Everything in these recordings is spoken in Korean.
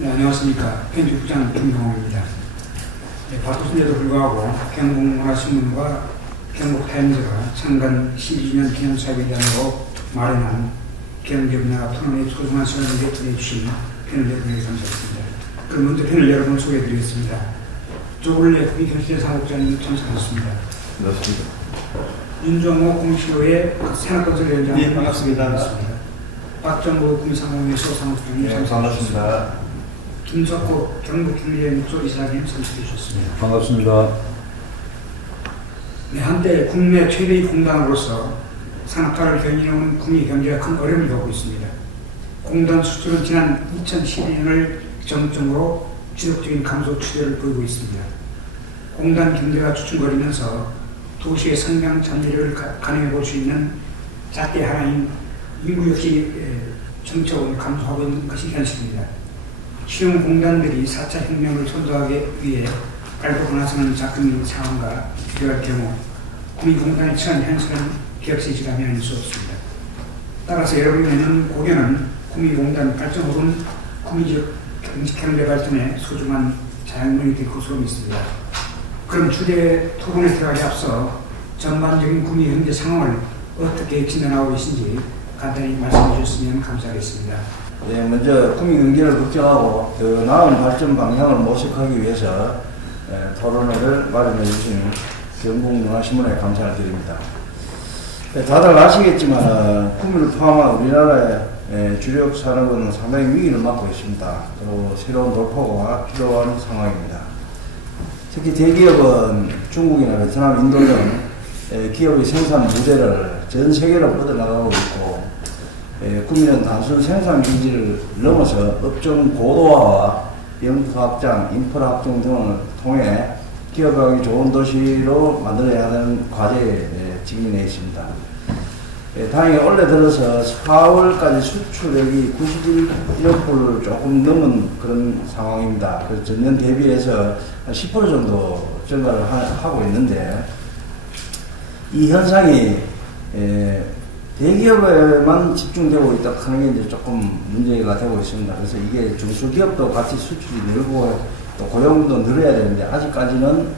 네, 안녕하십니까. 편집국장 김동호입니다. 네, 바쁘신데도 불구하고 경북문화신문과 경북타임즈가 창간 12주년 기념사업에 대한으로 마련한 경제문화 토론의 소중한 시간을 내주신 패널 여러분에게 감사했습니다. 그럼 먼저 패널 여러분 소개해드리겠습니다. 조블레 국민경제 사업자님 참석하셨습니다. 반갑습니다. 윤종호 공시로의 산업건설위원장 네, 반갑습니다. 박정호 국민상공회 소상업장님 네, 반갑습니다. 김석호 경북경제연구소 이사님 참석해 주셨습니다. 반갑습니다. 네, 한때 국내 최대의 공단으로서 산업화를 견인해온 국민경제가 큰 어려움을 겪고 있습니다. 공단 수출은 지난 2012년을 정점으로 지속적인 감소 추세를 보이고 있습니다. 공단 경제가 주춤거리면서 도시의 성장 잠재력을 가늠해 볼 수 있는 잣대 하나인 인구 역시 점차적으로 감소하고 있는 것이 현실입니다. 쉬운 공단들이 4차 혁명을 선도하기 위해 깔고 나서는 작은 상황과 필요할 경우 국민공단의 처한 현실은 기억세지감이 아닐 수 없습니다. 따라서 여러분의 고려는 국민공단 발전 혹은 국민적 경제 발전에 소중한 자양분이 될 것으로 믿습니다. 그럼 주제 토론에 들어가기 앞서 전반적인 국민 현재 상황을 어떻게 진단하고 계신지 간단히 말씀해 주셨으면 감사하겠습니다. 네, 먼저 국민경제를 걱정하고 더 나은 발전 방향을 모색하기 위해서 토론회를 마련해 주신 경북문화신문에 감사를 드립니다. 다들 아시겠지만 국민을 포함한 우리나라의 주력 산업은 상당히 위기를 맞고 있습니다. 그리고 새로운 돌파가 필요한 상황입니다. 특히 대기업은 중국이나 베트남, 인도 등 기업의 생산 무대를 전 세계로 뻗어나가고 있고, 국민은 단순 생산 기지를 넘어서 업종 고도화와 영토 확장, 인프라 확장 등을 통해 기업하기 좋은 도시로 만들어야 하는 과제에 직면해 있습니다. 다행히 올해 들어서 4월까지 수출액이 91억 불을 조금 넘은 그런 상황입니다. 그래서 전년 대비해서 10% 정도 증가를 하고 있는데, 이 현상이 대기업에만 집중되고 있다 하는 게 이제 조금 문제가 되고 있습니다. 그래서 이게 중소기업도 같이 수출이 늘고 또 고용도 늘어야 되는데 아직까지는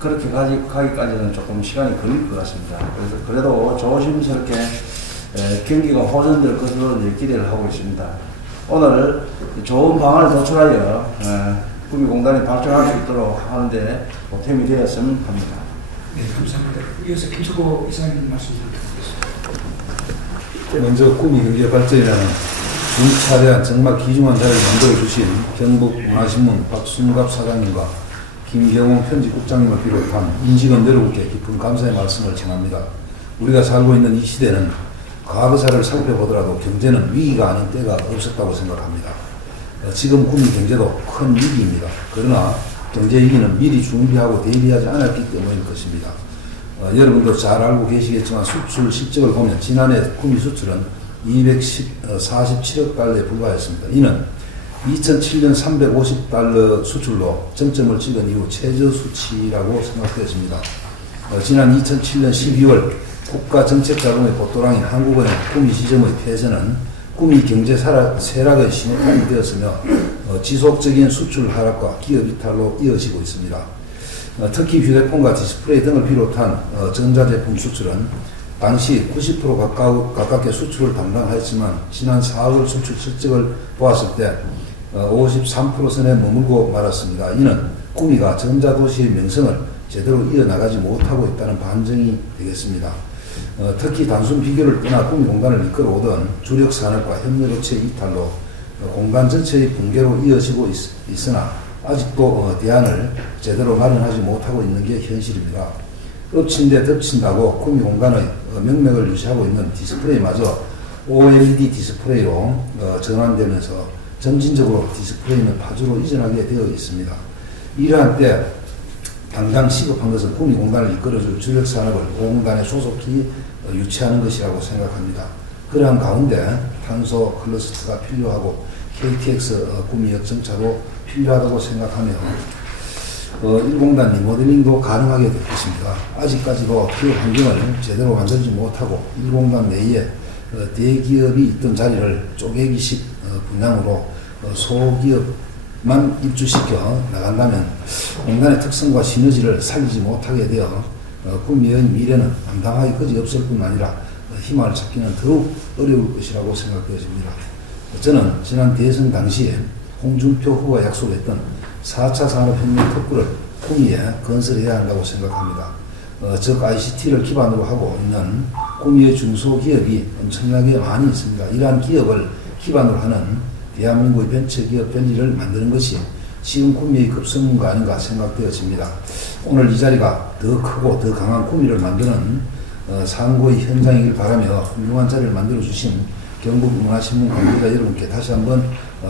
그렇게 가기까지는 조금 시간이 걸릴 것 같습니다. 그래서 그래도 조심스럽게 경기가 호전될 것으로 이제 기대를 하고 있습니다. 오늘 좋은 방안을 도출하여 국민공단이 발전할 수 있도록 하는데 보탬이 되었으면 합니다. 네, 감사합니다. 이어서 김석호 이사님 말씀 드리겠습니다. 먼저 국민경제 발전이라는 중차대한 정말 귀중한 자리를 만들어 주신 경북문화신문 박순갑 사장님과 김경홍 편집국장님을 비롯한 인식원 여러분께 깊은 감사의 말씀을 전합니다. 우리가 살고 있는 이 시대는 과거사를 살펴보더라도 경제는 위기가 아닌 때가 없었다고 생각합니다. 지금 국민 경제도 큰 위기입니다. 그러나 경제 위기는 미리 준비하고 대비하지 않았기 때문일 것입니다. 여러분도 잘 알고 계시겠지만 수출 실적을 보면 지난해 국민 수출은 247억 달러에 불과했습니다. 이는 2007년 350달러 수출로 정점을 찍은 이후 최저 수치라고 생각되었습니다. 지난 2007년 12월 국가정책자금의 보토랑인 한국은행 구미 지점의 폐쇄는 구미 경제 쇠락의 신호탄이 되었으며 지속적인 수출 하락과 기업 이탈로 이어지고 있습니다. 특히 휴대폰과 디스플레이 등을 비롯한 전자제품 수출은 당시 90% 가깝게 수출을 담당하였지만 지난 4월 수출 실적을 보았을 때 53%선에 머물고 말았습니다. 이는 구미가 전자도시의 명성을 제대로 이어나가지 못하고 있다는 반증이 되겠습니다. 특히 단순 비교를 떠나 구미공단을 이끌어오던 주력 산업과 협력업체 이탈로 공단 전체의 붕괴로 이어지고 있으나 아직도 대안을 제대로 마련하지 못하고 있는 게 현실입니다. 엎친 데 덮친다고 구미공단의 명맥을 유지하고 있는 디스플레이마저 OLED 디스플레이로 전환되면서 점진적으로 디스플레이는 파주로 이전하게 되어 있습니다. 이러한 때 당장 시급한 것은 구미공단을 이끌어줄 주력산업을 공단에 소속히 유치하는 것이라고 생각합니다. 그러한 가운데 탄소 클러스터가 필요하고 KTX 구미역 정차도 필요하다고 생각하며 1공단 리모델링도 가능하게 될 것입니다. 아직까지도 기업 환경을 제대로 만들지 못하고 1공단 내에 대기업이 있던 자리를 쪼개기식 분양으로 소기업만 입주시켜 나간다면 공단의 특성과 시너지를 살리지 못하게 되어 구미의 미래는 감당하기 그지없을 뿐 아니라 희망을 찾기는 더욱 어려울 것이라고 생각되어집니다. 저는 지난 대선 당시에 홍준표 후보가 약속했던 4차 산업혁명 특구를 구미에 건설해야 한다고 생각합니다. 즉 ICT를 기반으로 하고 있는 구미의 중소기업이 엄청나게 많이 있습니다. 이러한 기업을 기반으로 하는 대한민국의 벤처기업 밸리를 만드는 것이 지금 구미의 급선무가 아닌가 생각되어집니다. 오늘 이 자리가 더 크고 더 강한 구미를 만드는 상고의 현장이길 바라며 훌륭한 자리를 만들어주신 경북문화신문 관계자 여러분께 다시 한번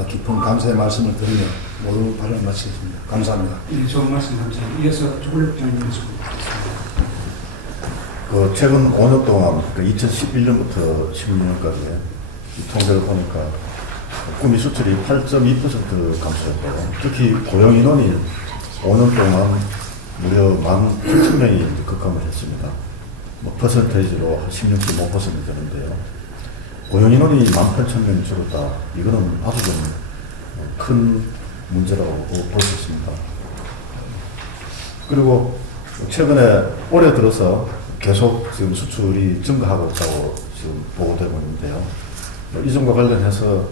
깊은 감사의 말씀을 드리며 모두 발언을 마치겠습니다. 감사합니다. 네, 좋은 말씀 감사합니다. 이어서 조글력 장님 말씀 부탁드립니다. 최근 5년 동안 2011년부터 16년까지 이 통계를 보니까 구미 수출이 8.2% 감소했고 특히 고용 인원이 5년 동안 무려 18,000명이 급감을 했습니다. 퍼센테이지로 16.5% 되는데요. 고용 인원이 18,000명이 줄었다. 이거는 아주 좀 큰 문제라고 볼 수 있습니다. 그리고 최근에 올해 들어서 계속 지금 수출이 증가하고 있다고 지금 보고되고 있는데요. 이 점과 관련해서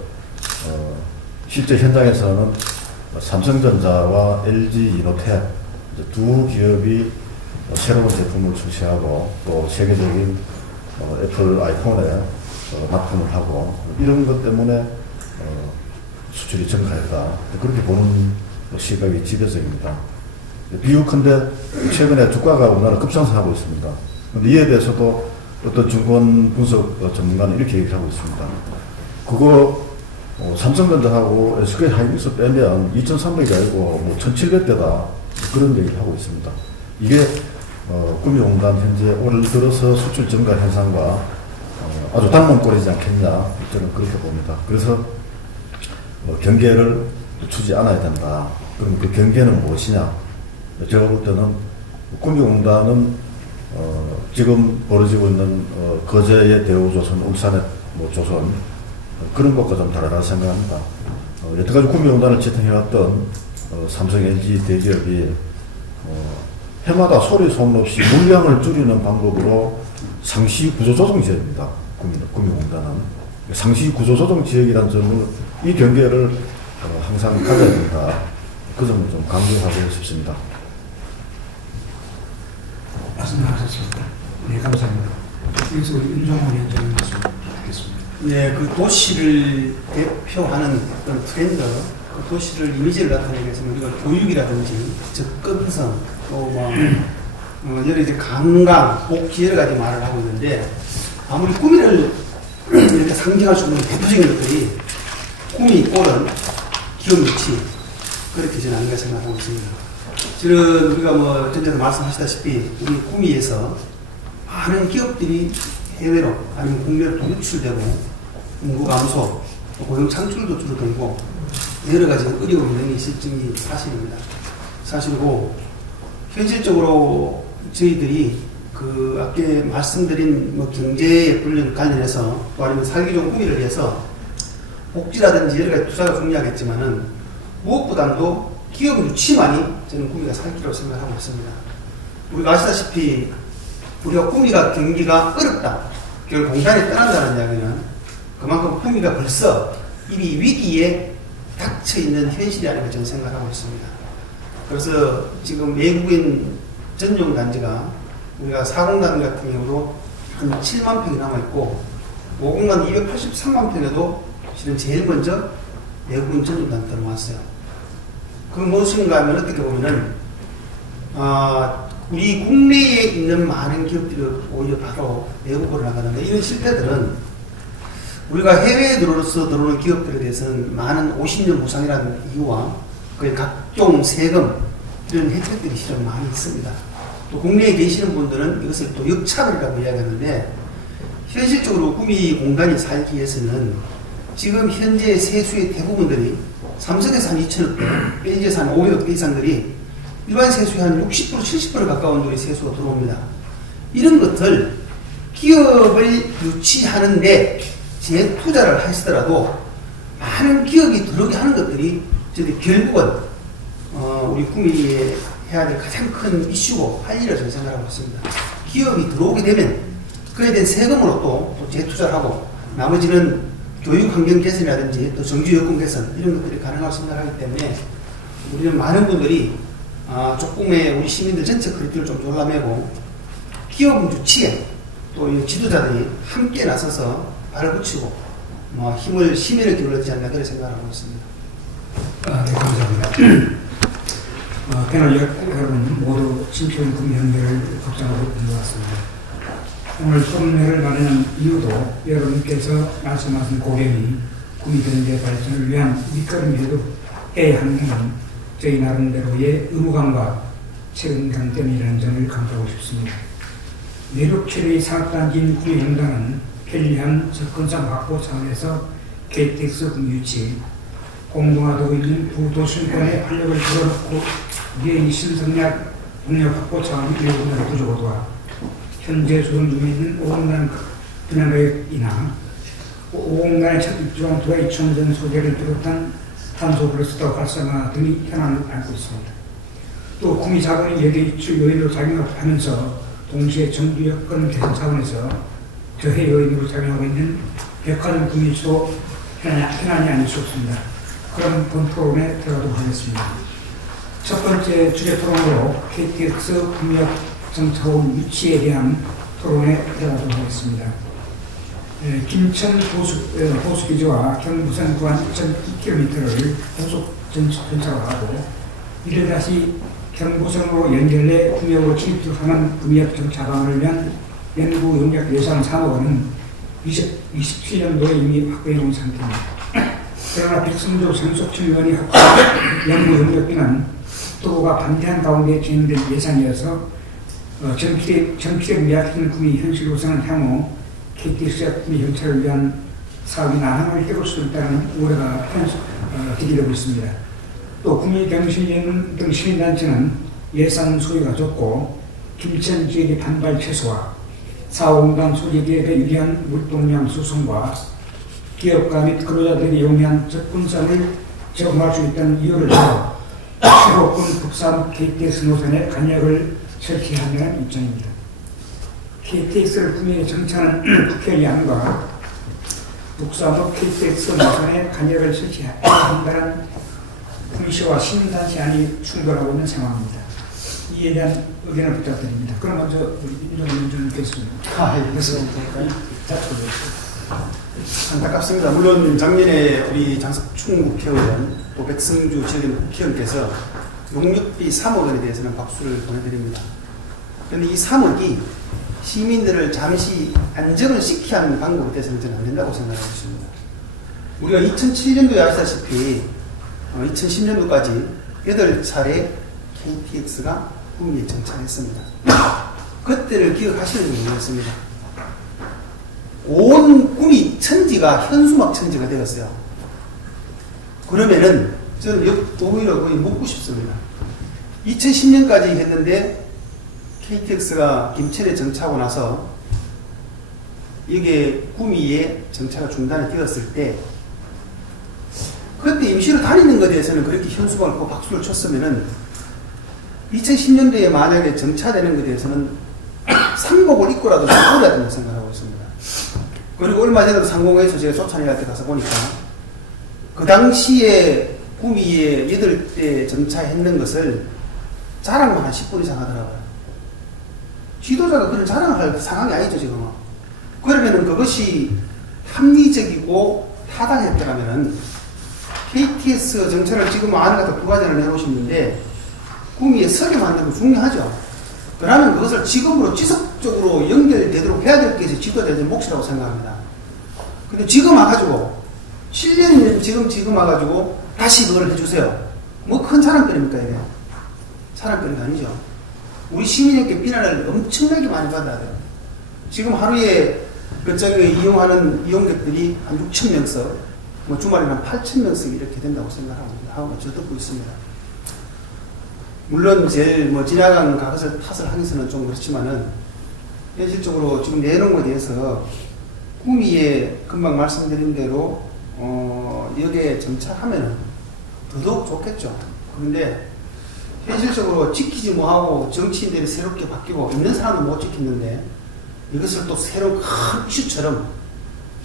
실제 현장에서는 삼성전자와 LG 이노텍 두 기업이 새로운 제품을 출시하고 또 세계적인 애플 아이폰에 납품을 하고 이런 것 때문에 수출이 증가했다. 그렇게 보는 시각이 지배적입니다. 비유컨대 최근에 주가가 우리나라 급상승하고 있습니다. 그런데 이에 대해서도 어떤 증권 분석 전문가는 이렇게 얘기를 하고 있습니다. 그거 삼성전자하고 SK 하이닉스 빼면 2,300이 아니고 1,700대다. 그런 얘기를 하고 있습니다. 이게 구미공단 현재 올 들어서 수출 증가 현상과 아주 당문꼴이지 않겠냐. 저는 그렇게 봅니다. 그래서 경계를 주지 않아야 된다. 그럼 그 경계는 무엇이냐? 제가 볼 때는 구미공단은 지금 벌어지고 있는 거제의 대우조선, 울산의 조선 그런 것과 좀 다르다고 생각합니다. 여태까지 구미공단을 지탱해왔던 삼성, LG 대기업이 해마다 소리 소문 없이 물량을 줄이는 방법으로 상시 구조조정 지역입니다. 구미공단은 상시 구조조정 지역이라는 점을 이 경계를 항상 가져야 된다. 그 점을 좀 강조하고 싶습니다. 말씀하셨습니다. 네, 감사합니다. 그래서 우리 윤정원 위원장님 말씀 부탁드리겠습니다. 네, 그 도시를 대표하는 어떤 트렌드, 그 도시를 이미지를 나타내기 위해서는 우리가 교육이라든지 접근성, 또 여러 이제 관광, 복지 여러 가지 말을 하고 있는데 아무리 구미를 이렇게 상징할 수 있는 대표적인 것들이 구미 꼴은 기업 유치 그렇게 저는 아닌가 생각하고 있습니다. 실은 우리가 전에도 말씀하시다시피 우리 구미에서 많은 기업들이 해외로 아니면 국내로 또 유출되고 인구 감소, 고용 창출도 줄어들고 여러 가지 어려움이 있는 게 실증이 사실입니다. 사실이고 현실적으로 저희들이 그 아까 말씀드린 경제 분야 관련해서 또 아니면 살기 좋은 구미를 위해서 복지라든지 여러 가지 투자가 중요하겠지만은 무엇보다도 기업 유치만이 저는 구미가 살 길이라고 생각하고 있습니다. 우리가 아시다시피 우리가 구미가 경기가 어렵다. 결국 공단이 떠난다는 이야기는 그만큼 구미가 벌써 이미 위기에 닥쳐 있는 현실이 아닌가 저는 생각하고 있습니다. 그래서 지금 외국인 전용 단지가 우리가 4공단 같은 경우도 한 7만 평이 남아있고 5공단 283만 평에도 실은 제일 먼저 외국인 전용 단지가 들어왔어요. 그 무엇인가 하면 어떻게 보면은 우리 국내에 있는 많은 기업들이 오히려 바로 외국으로 나가는데 이런 실태들은 우리가 해외에 들어오는 기업들에 대해서는 많은 50년 무상이라는 이유와 그 각종 세금 이런 혜택들이 실은 많이 있습니다. 또 국내에 계시는 분들은 이것을 또 역차별이라고 이야기하는데 현실적으로 구미 공단이 살기 위해서는 지금 현재 세수의 대부분들이 삼성에서 한 2천억 대, LG에서 한 500억 대 이상들이 일반 세수의 한 60%, 70% 가까운 돈이 세수가 들어옵니다. 이런 것들 기업을 유치하는데 재투자를 하시더라도 많은 기업이 들어오게 하는 것들이 저희 결국은 우리 구미에 해야 될 가장 큰 이슈고 할 일을 저는 생각하고 있습니다. 기업이 들어오게 되면 그에 대한 세금으로 또 재투자를 하고 나머지는 교육 환경 개선이라든지 또 정규 여건 개선 이런 것들이 가능하다고 생각하기 때문에 우리는 많은 분들이 조금의 우리 시민들 전체 그릇들을 좀 졸라매고 기업 유치에 또 이 지도자들이 함께 나서서 발을 붙이고 심의를 기울여지지 않나 그렇게 생각하고 있습니다. 네, 감사합니다. 패널 여러분 모두 진평 구미 연결을 걱정하고 있는 것 같습니다. 오늘 토론회를 마련한 이유도 여러분께서 말씀하신 고객이 구미 경제 발전을 위한 밑거름이라도 해야 하는 건 저희 나름대로의 의무감과 책임감 때문이라는 점을 강조하고 싶습니다. 내륙 최대의 산업단지인 구미현당은 편리한 접근성 확보 차원에서 KTX 구미 유치, 공동화되고 있는 부도심권의 활력을 불어넣고 미래의 신성약 동력 확보 차원 일본을 구조도와 현재 수행 중에 있는 5공간 분야계획이나 5공간의 첫 입주한 두의 청전 소재를 비롯한 탄소 브레스터 활성화 등이 현안을 안고 있습니다. 또 구미 자본이 여기 입주 요인으로 작용하면서 동시에 정부 여건 개선 차원에서 저해 요인으로 작용하고 있는 백화점 구미주도 현안이 아닐 수 없습니다. 그런 본 토론에 들어가도록 하겠습니다. 첫 번째 주제 토론으로 KTX 구미역 정차원 위치에 대한 토론에 들어가도록 하겠습니다. 김천 호수기지와 경부선 구간 2.2km를 고속 전차로 하고 이를 다시 경부선으로 연결해 구미역으로 진입하는 구미역 정차방을 위한 연구 용역 예산 3억 원은 27년도에 이미 확보해 놓은 상태입니다. 그러나 백승조 상속청 의원이 확보한 연구 용역비는 도가 반대한 가운데 진행된 예산이어서 정치적 미약한 구미 현실로서는 향후 KTX 구미 정차를 위한 사업이 난항을 겪을 수 있다는 우려가 제기되고 있습니다. 또 구미 경신연 등 시민단체는 예산 소요가 적고 김천 지역의 반발 최소화, 4공간 소재기업에 유리한 물동량 수송과 기업가 및 근로자들이 용이한 접근성을 제공할 수 있다는 이유를 들어 수도권 북산 KTX 노선에 간역을 설치한다는 입장입니다. KTX를 구미에 정차하는 국회의안과 북산도 KTX 노선에 간역을 설치한다는 구미시와 시민단체안이 충돌하고 있는 상황입니다. 이에 대한 의견을 부탁드립니다. 그럼 먼저 우리 윤정민 교수님. 안타깝습니다. 물론 작년에 우리 장석충 국회의원 또 백승주 지역의 국회의원께서 용역비 3억 원에 대해서는 박수를 보내드립니다. 그런데 이 3억이 시민들을 잠시 안정을 시켜야 하는 방법에 대해서는 저는 안 된다고 생각하고 있습니다. 우리가 2007년도에 아시다시피 2010년도까지 8차례 KTX가 구미에 정차했습니다. 그때를 기억하시는지 모르겠습니다. 온 구미 천지가 현수막 천지가 되었어요. 그러면은 저는 오히려 거의 묻고 싶습니다. 2010년까지 했는데 KTX가 김천에 정차하고 나서 이게 구미에 정차가 중단이 되었을 때 그때 임시로 다니는 것에 대해서는 그렇게 현수막을 고 박수를 쳤으면은 2010년도에 만약에 정차되는 것에 대해서는 상복을 입고라도 해야 된다고 생각하고 있습니다. 그리고 얼마 전에도 상공회에서 제가 쫓아내갈 때 가서 보니까 그 당시에 구미에 8대 정차했는 것을 자랑만 한 10분 이상 하더라고요. 지도자가 그런 자랑을 할 상황이 아니죠, 지금. 그러면은 그것이 합리적이고 타당했더라면은 KTX 정차를 지금 안에 갖다 2가지를 내놓으시는데 구미에 서게 만드는 거 중요하죠. 그러면 그것을 지금으로 지속적으로 연결되도록 해야 될 게 지도자의 몫이라고 생각합니다. 근데 지금 와가지고 7년이면 지금 와가지고 다시 그걸 해주세요. 뭐 큰 사람들입니까 이게? 사람들이 아니죠. 우리 시민에게 비난을 엄청나게 많이 받아야 돼요. 지금 하루에 그쪽에 이용하는 이용객들이 한 6,000명씩, 뭐 주말에는 한 8,000명씩 이렇게 된다고 생각하고 저 듣고 있습니다. 물론 제일 뭐 지나가는 그것을 탓을 하기서는 좀 그렇지만은 현실적으로 지금 내놓은 것에 대해서 구미에 금방 말씀드린 대로 여기에 정착하면은 더더욱 좋겠죠. 그런데 현실적으로 지키지 못하고 정치인들이 새롭게 바뀌고 있는 사람은 못 지키는데 이것을 또 새로운 큰 이슈처럼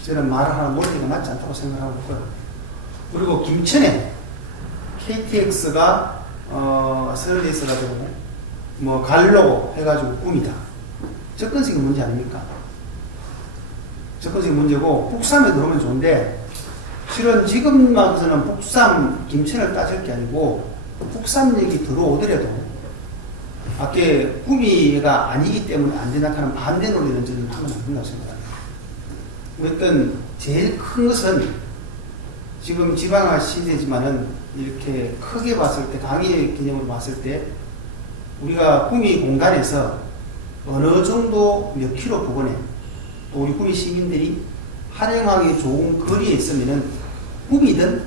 저는 말을 하는 논리가 맞지 않다고 생각하고 있고요. 그리고 김천에 KTX가 설에 있어가지고 뭐 가려고 해가지고 꿈이다. 접근성이 문제 아닙니까? 접근성이 문제고 북삼에 들어오면 좋은데 실은 지금만서는 북삼 김천을 따질 게 아니고 북삼역이 들어오더라도 아까 꿈이가 아니기 때문에 안 된다 하는 반대 논리는 저는 하면 안 된다고 생각합니다. 어떤 제일 큰 것은 지금 지방화 시대지만은 이렇게 크게 봤을 때 강의 개념으로 봤을 때 우리가 꿈이 공간에서 어느 정도 몇 킬로 부근에 또 우리 꿈이 시민들이 활용하기 좋은 거리에 있으면은 꿈이든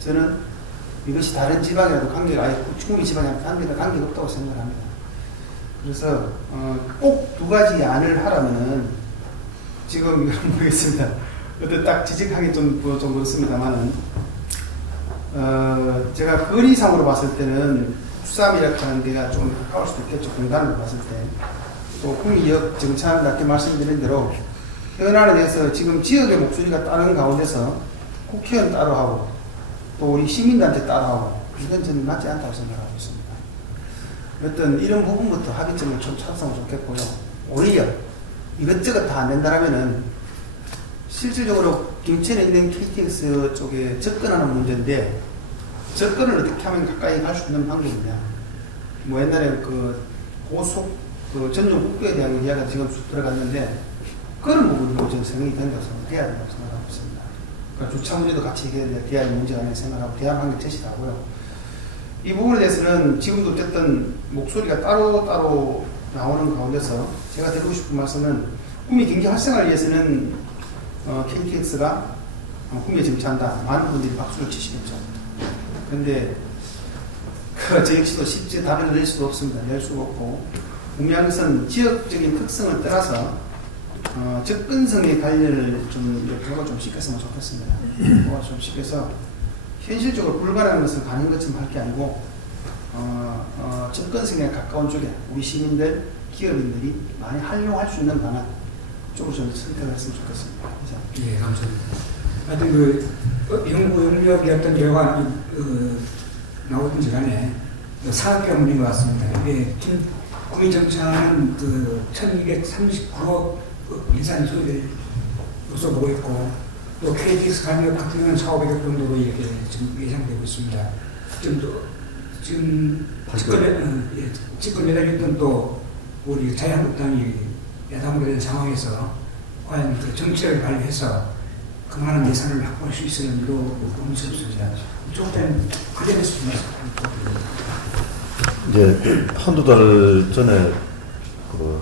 저는 이것이 다른 지방이라도 관계가 아예 꿈이 지방이랑 관계가 없다고 생각합니다. 그래서 꼭 두 가지 안을 하라면은 지금 이건 모르겠습니다. 어떤 딱 지적하기 좀 그렇습니다만은 제가 거리상으로 봤을 때는 북삼이라고 하는 데가 좀 가까울 수도 있겠죠. 공간으로 봤을 때. 또 꿈이역 정착 낮게 말씀드린 대로 현안에서 지금 지역의 목소리가 따르는 가운데서 국회의원 따로 하고 또 우리 시민단체 따로 하고 이건 저는 맞지 않다고 생각하고 있습니다. 어떤 이런 부분부터 합의점을 좀 찾았으면 좋겠고요. 오히려 이것저것 다 안 된다라면은 실질적으로 김천에 있는 KTX 쪽에 접근하는 문제인데 접근을 어떻게 하면 가까이 갈 수 있는 방법이냐. 뭐 옛날에 그 고속 그 전용 국도에 대한 이야기가 지금 쭉 들어갔는데 그런 부분도 저는 생각이 된다고 해야 된다고 생각하고 있습니다. 그러니까 주차 문제도 같이 해야 할 문제가 아니라 생각하고 대안 방법 제시하고요. 이 부분에 대해서는 지금도 어쨌든 목소리가 따로 나오는 가운데서 제가 드리고 싶은 말씀은 꿈이 경제 활성화를 위해서는 KTX가 꿈에 정착한다. 많은 분들이 박수를 치시겠죠. 그런데 저 역시도 쉽게 답을 낼 수도 없습니다. 낼 수가 없고 분명한 것은 지역적인 특성을 떠나서 접근성의 관련을 좀 그거 좀 시켰으면 좋겠습니다. 그거 좀 시켜서 현실적으로 불가능한 것은 가는 것처럼 할 게 아니고 접근성에 가까운 쪽에 우리 시민들, 기업인들이 많이 활용할 수 있는 방안 쪽으로 좀 선택을 했으면 좋겠습니다. 예, 감사합니다. 하여튼 그 연구역의 어떤 결과 나오든지 간에 사학계가 문제인 것 같습니다. 이게 꿈이 정착하는 그 1239억 예산 소요로서 보고 있고 또 KTX 가격 같은 경우는 4,500억 정도로 이렇게 지금 예상되고 있습니다. 지금 집권 여당이었던 또 우리 자유한국당이 야당으로 된 상황에서 과연 그 정책을 발휘해서 그만한 예산을 확보할 수 있을지도 의문스럽습니다. 조금 관련해서 좀 이제 한두 달 전에 그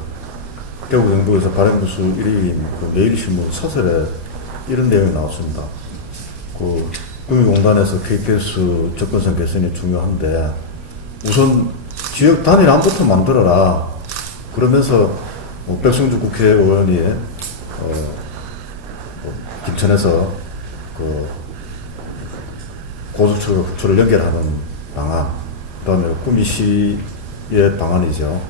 경북 영북에서 발행부수 1위인 그 매일신문 사설에 이런 내용이 나왔습니다. 그 구미공단에서 KTX 접근성 개선이 중요한데 우선 지역 단일화부터 만들어라. 그러면서 백승주 국회의원이 김천에서 그 고속철을 연결하는 방안, 그다음에 구미시의 방안이죠.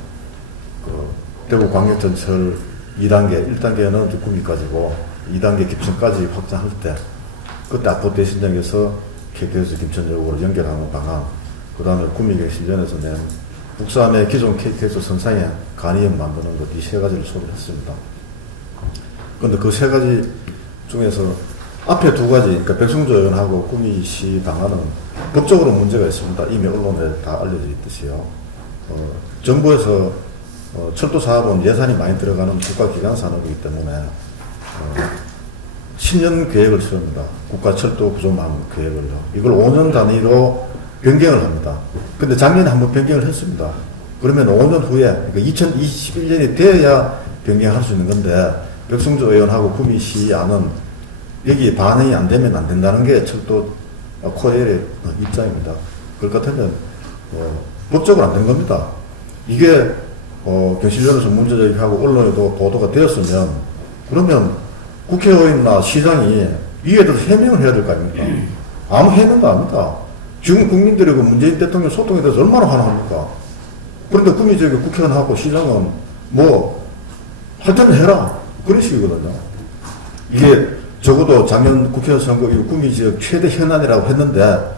그 대구 광역전철 2단계, 1단계는 구미까지고 2단계 김천까지 확장할 때 그때 압도대신장에서 KTX 김천역으로 연결하는 방안, 그 다음에 구미경신전에서 낸 북삼의 기존 KTX 선상에 간이역 만드는 것, 이 세 가지를 소개를 했습니다. 그런데 그 세 가지 중에서 앞에 두 가지, 그러니까 백승주 의원하고 구미시 방안은 법적으로 문제가 있습니다. 이미 언론에 다 알려져 있듯이요. 정부에서 철도 사업은 예산이 많이 들어가는 국가기관 산업이기 때문에 10년 계획을 세웁니다. 국가철도 구조망 계획을요. 이걸 5년 단위로 변경을 합니다. 근데 작년에 한번 변경을 했습니다. 그러면 5년 후에, 그러니까 2021년이 되어야 변경할 수 있는 건데, 백승주 의원하고 구미시 안은 여기 반응이 안 되면 안 된다는 게 철도 코레일의 입장입니다. 그럴 것 같으면 법적으로 안 된 겁니다. 이게 경실련에서 문제 제기하고 언론에도 보도가 되었으면 그러면 국회의원이나 시장이 이에 대해서 해명을 해야 될 거 아닙니까? 아무 해명도 안 합니다. 지금 국민들이 그 문재인 대통령 소통에 대해서 얼마나 화나합니까? 그런데 구미지역의 국회의원하고 시장은 뭐, 할 때는 해라. 그런 식이거든요. 이게 적어도 작년 국회의원 선거 이후 구미지역 최대 현안이라고 했는데,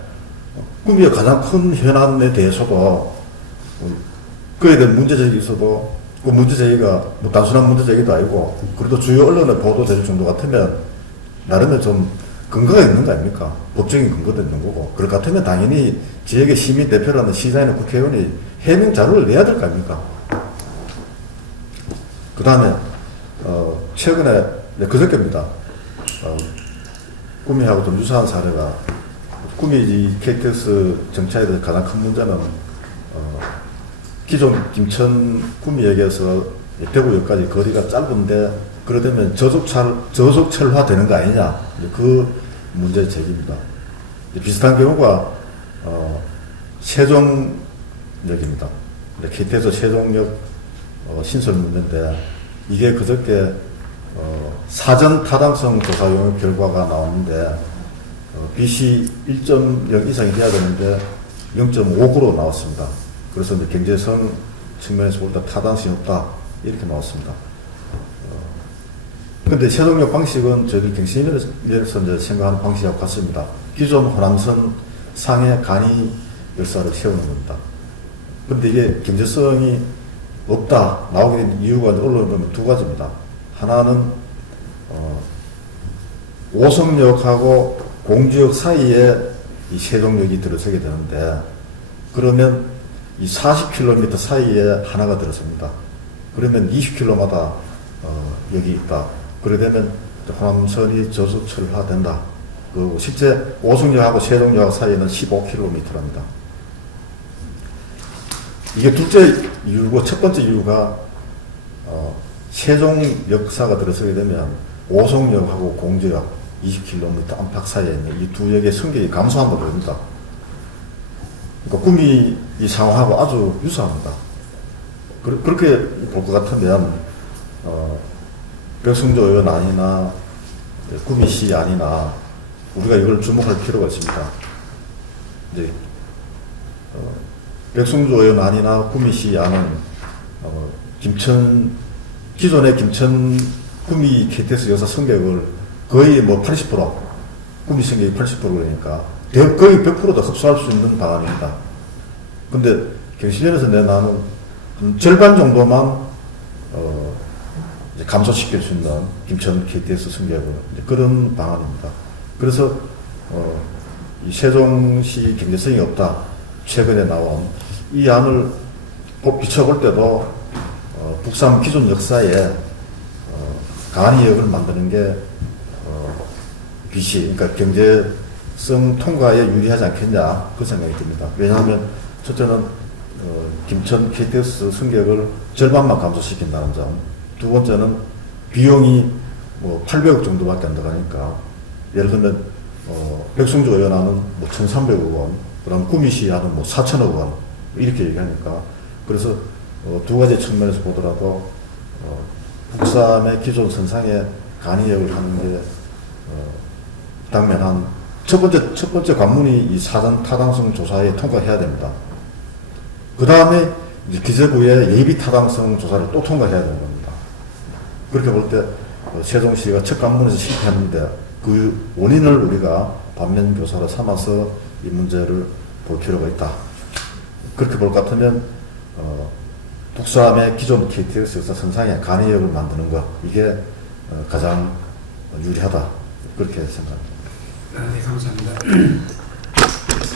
구미의 가장 큰 현안에 대해서도 그에 대한 문제제기 있어도 그 문제제기가 뭐 단순한 문제제기도 아니고 그래도 주요 언론에 보도될 정도 같으면 나름의 좀 근거가 있는 거 아닙니까? 법적인 근거도 있는 거고. 그럴 것 같으면 당연히 지역의 시민 대표라는 시장이나 국회의원이 해명 자료를 내야 될 거 아닙니까? 그 다음에, 최근에, 그저께입니다. 구미하고 좀 유사한 사례가, 구미 KTX 정차에 대해서 가장 큰 문제는, 기존 김천 구미역에서 대구역까지 거리가 짧은데, 그러다면 저속철화 되는 거 아니냐. 그 문제 제기입니다. 비슷한 경우가, 세종역입니다. KTX 세종역 신설 문제인데, 이게 그저께, 사전 타당성 조사 용역 결과가 나오는데, BC 1.0 이상이 돼야 되는데, 0.59로 나왔습니다. 그래서 이제 경제성 측면에서 볼 때 타당성이 없다. 이렇게 나왔습니다. 근데 세종역 방식은 저희들 경신에서 이제 생각하는 방식하고 같습니다. 기존 호남선 상해 간이 열사를 세우는 겁니다. 근데 이게 경제성이 없다. 나오게 된 이유가 언론에 보면 두 가지입니다. 하나는, 오성역하고 공주역 사이에 이 세종역이 들어서게 되는데, 그러면 이 40km 사이에 하나가 들어섭니다. 그러면 20km마다, 역이 있다. 그러게 되면 호남선이 저속철화된다. 그 실제 오송역하고 세종역 사이에는 15km랍니다. 이게 둘째 이유고, 첫 번째 이유가 세종역사가 들어서게 되면 오송역하고 공주역 20km 안팎 사이에 있는 이 두 역의 승객이 감소한다고 합니다. 그러니까 구미 이 상황하고 아주 유사합니다. 그렇게 볼 것 같으면 백승조 의원 아니나 구미시 아니나 우리가 이걸 주목할 필요가 있습니다. 이제 백승조 의원 아니나 구미시 아는 기존의 김천 구미 KTX 역사 승객을 거의 뭐 80%, 구미 승객이 80% 그러니까 거의 100%도 흡수할 수 있는 방안입니다. 근데 경신련에서 내나는 절반 정도만 이제 감소시킬 수 있는 김천 KTX 승객을 그런 방안입니다. 그래서 이 세종시 경제성이 없다. 최근에 나온 이 안을 비춰볼 때도 북삼 기존 역사에 간이역을 만드는 게 BC, 그러니까 경제성 통과에 유리하지 않겠냐 그 생각이 듭니다. 왜냐하면 첫째는 김천 KTX 승객을 절반만 감소시킨다는 점, 두 번째는 비용이 뭐 800억 정도밖에 안 들어가니까, 예를 들면 백승조 의원하는 뭐 1,300억 원, 그다음 구미시 하는 뭐 4,000억 원 이렇게 얘기하니까, 그래서 두 가지 측면에서 보더라도 북삼의 기존 선상에 간이역을 하는 게 당면한 첫 번째 관문이 이 사전 타당성 조사에 통과해야 됩니다. 그 다음에 기재부의 예비 타당성 조사를 또 통과해야 되는 겁니다. 그렇게 볼 때 세종시가 첫 관문에서 실패했는데 그 원인을 우리가 반면 교사로 삼아서 이 문제를 볼 필요가 있다. 그렇게 볼 것 같으면 북삼의 기존 KTX 역사 선상에 간이역을 만드는 것, 이게 가장 유리하다. 그렇게 생각합니다. 네, 감사합니다.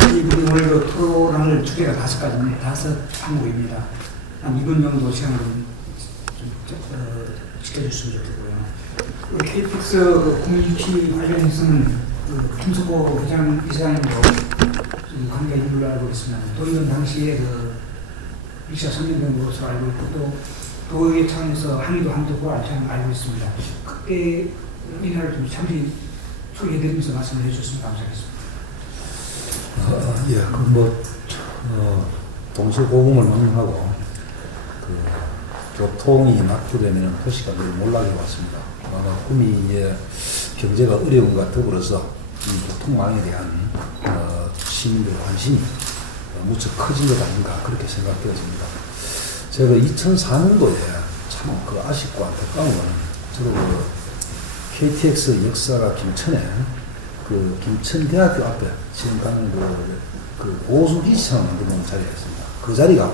이분이 오늘 그 토론을 주제가 5가지입니다. 5 항목입니다. 한 2분 정도 시간을 좀 지켜주시면 좋겠고요. KTX 커뮤니티 관련해서는 김석호 이사장님도 좀 관계 인물로 알고 있습니다. 도의원 당시에 일시가 선정된 것으로 알고 있고, 또 도의회 차원에서 항의도 한 적으로 알고 있습니다. 그때 인사를 좀 잠시 소개해드리면서 말씀을 해주셨으면 감사하겠습니다. 동서고금을 명령하고 교통이 낙후되면 도시가 늘 몰락해 왔습니다. 아마 구미의 경제가 어려움과 더불어서 이 교통망에 대한 시민들의 관심이 무척 커진 것 아닌가 그렇게 생각되었습니다. 제가 2004년도에 참 그 아쉽고 안타까운 거는 저도 그 KTX 역사가 김천에 그 김천대학교 앞에 지금 가는 그 보수기지처럼 만들어놓은 자리였습니다. 그 자리가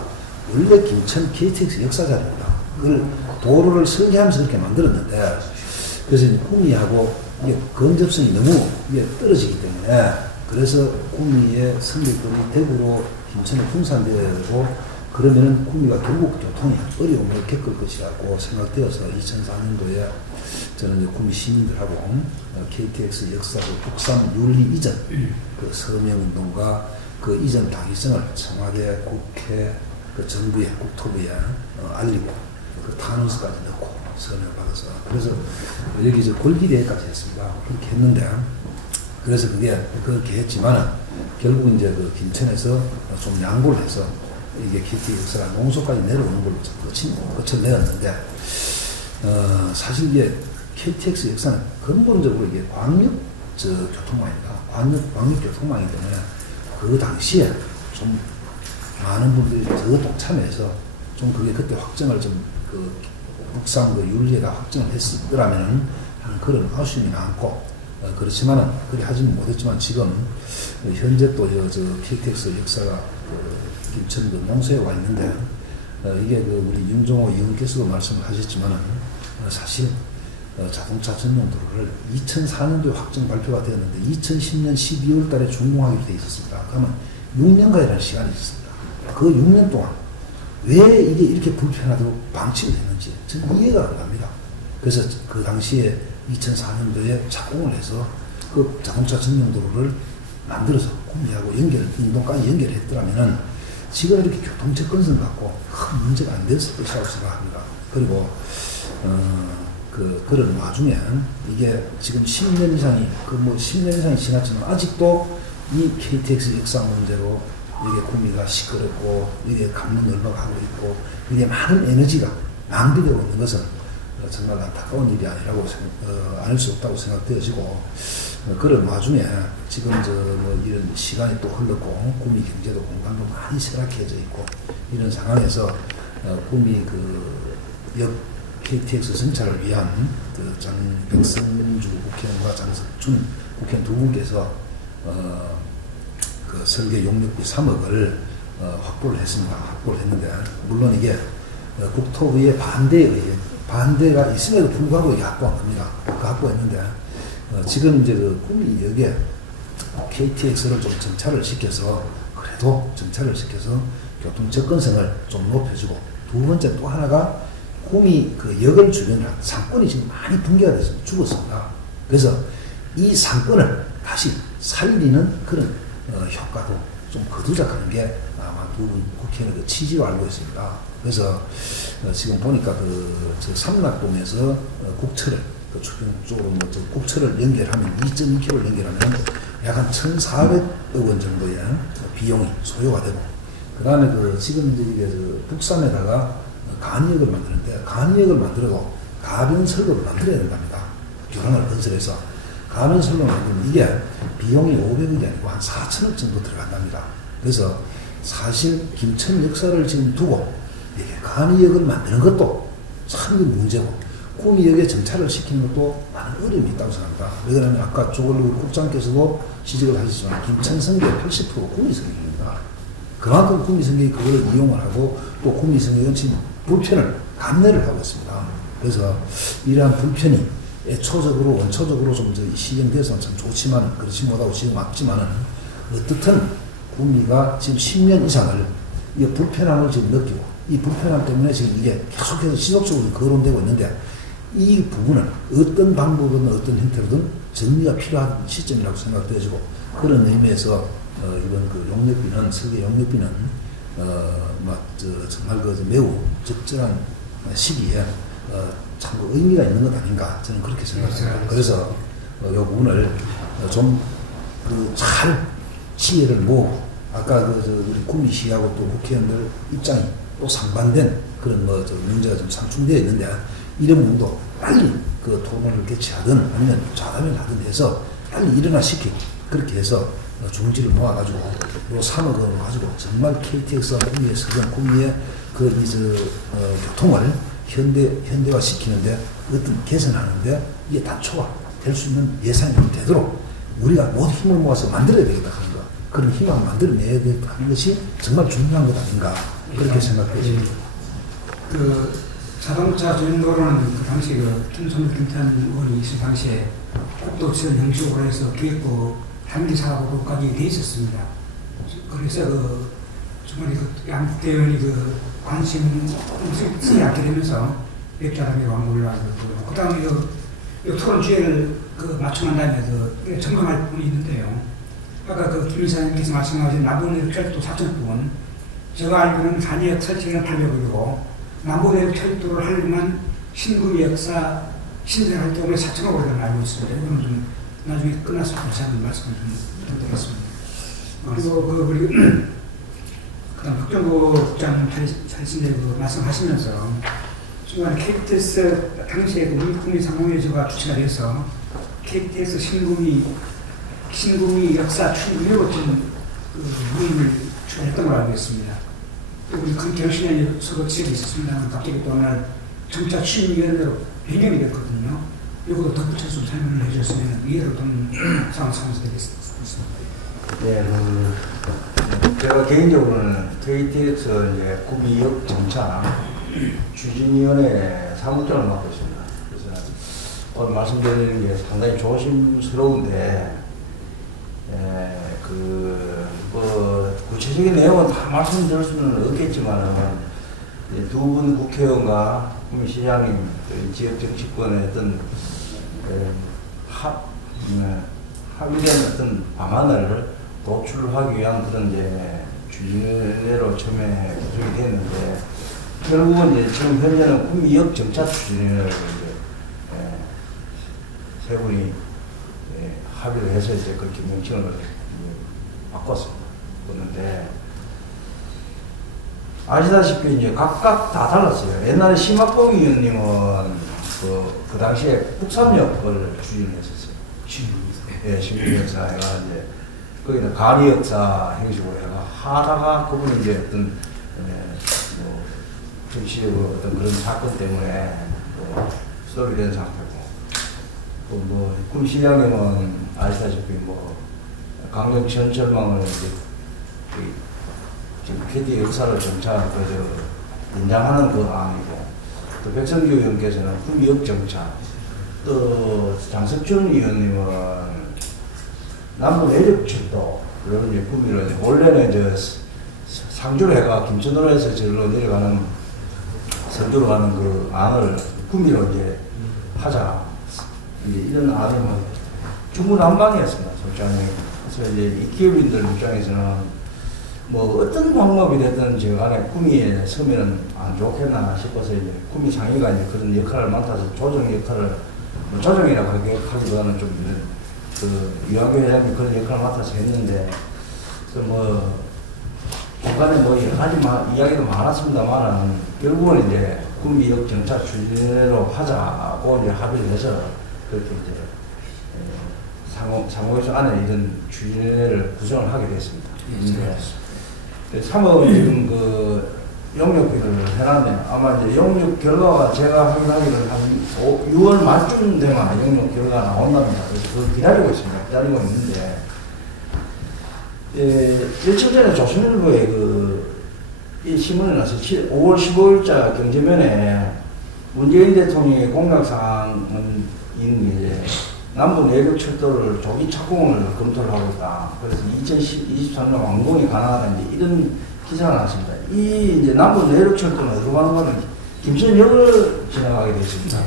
원래 김천 KTX 역사 자리입니다. 그걸 도로를 설계하면서 그렇게 만들었는데 그래서 이제 구미하고 이게 근접성이 너무 이게 떨어지기 때문에 그래서 구미의 승객들이 대구로 김천에 분산되어야 되고 그러면은 구미가 결국 교통이 어려움을 겪을 것이라고 생각되어서 2004년도에 저는 이제 구미 시민들하고 KTX 역사를 북삼 윤리 이전 그 서명운동과 그 이전 당위성을 청와대, 국회, 그 정부에, 국토부에 알리고 그 탄원서까지 넣고 서명을 받아서 그래서 여기 이제 골기대회까지 했습니다. 그렇게 했는데 그래서 그게 그렇게 했지만은 결국 이제 그 김천에서 좀 양보를 해서 이게 KTX 역사가 농소까지 내려오는 걸로 거쳐내었는데 사실 이게 KTX 역사는 근본적으로 이게 광역 교통망입니다. 광역 교통망이기 때문에 그 당시에 좀 많은 분들이 더 참여해서 좀 그게 그때 확정을 좀 그 북상 그 윤리에다 확정을 했더라면은 하는 그런 아쉬움이 많고 그렇지만은 그리 하지는 못했지만 지금 현재 또 저 KTX 역사가 그 김천 그 농소에 와 있는데 이게 그 우리 윤종호 의원께서도 말씀을 하셨지만은 사실 자동차 전용 도로를 2004년도에 확정 발표가 되었는데 2010년 12월 달에 준공하기로 되어 있었습니다. 그러면 6년간이라는 시간이 있었습니다. 그 6년 동안 왜 이게 이렇게 불편하도록 방치가 됐는지 저는 이해가 안 갑니다. 그래서 그 당시에 2004년도에 착공을 해서 그 자동차 전용 도로를 만들어서 구미하고 인동까지 연결했더라면은 지금 이렇게 교통 접근성 갖고 큰 문제가 안 됐을 것이라고 생각합니다. 그리고 그런 와중에 이게 지금 10년 이상이 10년 이상이 지났지만 아직도 이 KTX 역사 문제로 이게 구미가 시끄럽고 이게 감문 열막하고 있고 이게 많은 에너지가 낭비되고 있는 것은 정말 안타까운 일이 아니라고 아닐 수 없다고 생각되어지고 그런 와중에 지금 이런 시간이 또 흘렀고 구미 경제도 공간도 많이 쇠락해져 있고 이런 상황에서 구미 역 KTX 정차를 위한 그 백성주 국회의원과 장석준 국회의원 두 분께서 그 설계 용역비 3억을 확보를 했습니다. 확보를 했는데 물론 이게 국토부의 반대에 의해 반대가 있음에도 불구하고 이게 확보한 겁니다. 그 확보했는데 지금 이제 그 구미역에 KTX를 좀 정차를 시켜서 그래도 정차를 시켜서 교통 접근성을 좀 높여주고 두 번째 또 하나가 구미 그 역을 주변에 상권이 지금 많이 붕괴가 돼서 죽었습니다. 그래서 이 상권을 다시 살리는 그런 효과도 좀 거두자하는 게 아마 두 분 국회의원 그 취지로 알고 있습니다. 그래서 지금 보니까 저 삼락동에서 국철을 그 주변 쪽으로 국철을 연결하면 2.2km 연결하면 약 한 1,400억 원 정도의 비용이 소요가 되고 그 다음에 지금 이제 이게 북산에다가 간이역을 만드는데 간이역을 만들어도 가변설로를 만들어야 된답니다. 교량을 건설해서 가변설로 만들면 이게 비용이 500억이 아니고 한 4천억 정도 들어간답니다. 그래서 사실 김천 역사를 지금 두고 이게 간이역을 만드는 것도 참 문제고 구미역에 정차를 시키는 것도 많은 어려움이 있다고 생각합니다. 왜 그러냐면 아까 조걸루 국장께서도 지적을 하셨지만 김천 성계 80% 구미 성계입니다. 그만큼 구미 성계이 그걸 이용을 하고 또 구미 성계는 지금 불편을 감내를 하고 있습니다. 그래서 이러한 불편이 애초적으로 원초적으로 좀 시행돼서 참 좋지만 그렇지 못하고 지금 왔지만은 어떻든 구미가 지금 10년 이상을 이 불편함을 지금 느끼고 이 불편함 때문에 지금 이게 계속해서 지속적으로 거론되고 있는데 이 부분은 어떤 방법이든 어떤 형태로든 정리가 필요한 시점이라고 생각되어지고 그런 의미에서 이번 그 용역비는 설계 용역비는 정말 매우 적절한 시기에 참 의미가 있는 것 아닌가 저는 그렇게 생각합니다. 그래서 이 부분을 좀 잘 지혜를 모으고 아까 우리 구미시하고 또 국회의원들 입장이 또 상반된 그런 문제가 좀 상충되어 있는데 이런 부분도 빨리 그 토론을 개최하든 아니면 좌담회를 하든 해서 빨리 일어나시키고 그렇게 해서 중지를 모아가지고 요 3억 원을 가지고 정말 KTX와 구미의 서점, 구미의 교통을 현대화 시키는데 어떤 개선하는데 이게 단초가 될 수 있는 예산이 되도록 우리가 모두 힘을 모아서 만들어야 되겠다 하는 거. 그런 희망을 만들어내야 되겠다 하는 것이 정말 중요한 것 아닌가 그렇게 생각해집니다. 그 자동차 전도로는 그 당시 김선우 김태환 의원이 있을 당시에 국도지원 형식으로 해서 기획부 단기사고로까지 돼 있었습니다. 그래서 정말 양국대원이 관심을 쓰지 않게 되면서 백자담이 왕국을 알고 그 다음에 토론 주제를 맞춰난 다음에 점검할 부분이 있는데요. 아까 김 이사님께서 말씀하신 남부내륙 철도 4,000분, 제가 알기로는 단역 설치는 800원이고 남부내륙 철도를 하려면 신구미 역사 신설 활동에 4,000억 원을 알고 있습니다. 이거는 좀 나중에 끝났을 때 다시 한번 말씀을 좀 드리겠습니다. 그리고 그다음 박정구 국장 자신의 말씀하시면서 중간에 KTX 당시에 우리 국민 상공회의소가 주체가 돼서 KTX 신구미 역사 추진으로 좀 모임을 주관했던 걸로 알고 있습니다. 우리 경신에 서로 지역이 있었습니다만 갑자기 또 오늘 정차 추진위원회로 변경이 됐거든요. 이것도 덧붙여서 설명을 해주셨으면 이해를 좀 상황에서 되겠습니다. 네, 제가 개인적으로는 KTX 구미역 정차 추진위원회 사무장을 맡고 있습니다. 그래서 오늘 말씀드리는 게 상당히 조심스러운데, 구체적인 내용은 다 말씀드릴 수는 없겠지만은, 두 분 국회의원과 구미시장님, 지역 정치권의 어떤 합의된 어떤 방안을 도출하기 위한 그런 추진회로 처음에 구성이 됐는데, 결국은 지금 현재는 구미역 정차 추진회를 세 분이 합의를 해서 그렇게 명칭을 바꿨습니다. 그런데 아시다시피 각각 다 달랐어요. 옛날에 심학봉 의원님은 그 당시에 국삼역을 추진했었어요. 예, 신규 역사가 거기다 가리 역사 형식으로 하다가 그분이 어떤 정치적 어떤 그런 사건 때문에 수업이 된 상태고, 구미시장님은 아시다시피 강정천 절망을 지금 KT 역사를 정차 연장하는 그 안이고, 또 백성규 의원께서는 구미역 정차, 또 장석준 의원님은 남부 내륙철도 그런 구미를 원래는 상주로 해가 김천으로 해서 저로 내려가는 선주로 가는 그 안을 구미로 하자, 이런 안이 중구난방이었습니다. 솔직히. 그래서 이 기업인들 입장에서는 어떤 방법이 됐든 간에 구미에 서면은 안 좋겠나 싶어서 구미 상위가 그런 역할을 맡아서 조정 역할을, 조정이라고 하기보다는 좀 유학교 회장이 그런 역할을 맡아서 했는데, 중간에 여러 가지 이야기도 많았습니다만, 결국은 구미역 정차 추진으로 하자고 합의를 해서 그렇게 상호회수 안에 이런 추진회를 구성을 하게 됐습니다. 네, 3월 지금 용역비를 해놨네요. 아마 용역 결과가 제가 확인하기로는 한 6월 말쯤 되면 용역 결과가 나온답니다. 그래서 그걸 기다리고 있습니다. 기다리고 있는데, 며칠 전에 조선일보에 이 신문에 나서 5월 15일자 경제면에 문재인 대통령의 공약사항은 남부 내륙 철도를 조기 착공을 검토를 하고 있다. 그래서 2023년 완공이 가능하다. 이런 기사가 나왔습니다. 이 남부 내륙 철도는 어디로 가는 거는 김천역을 지나가게 되어 있습니다.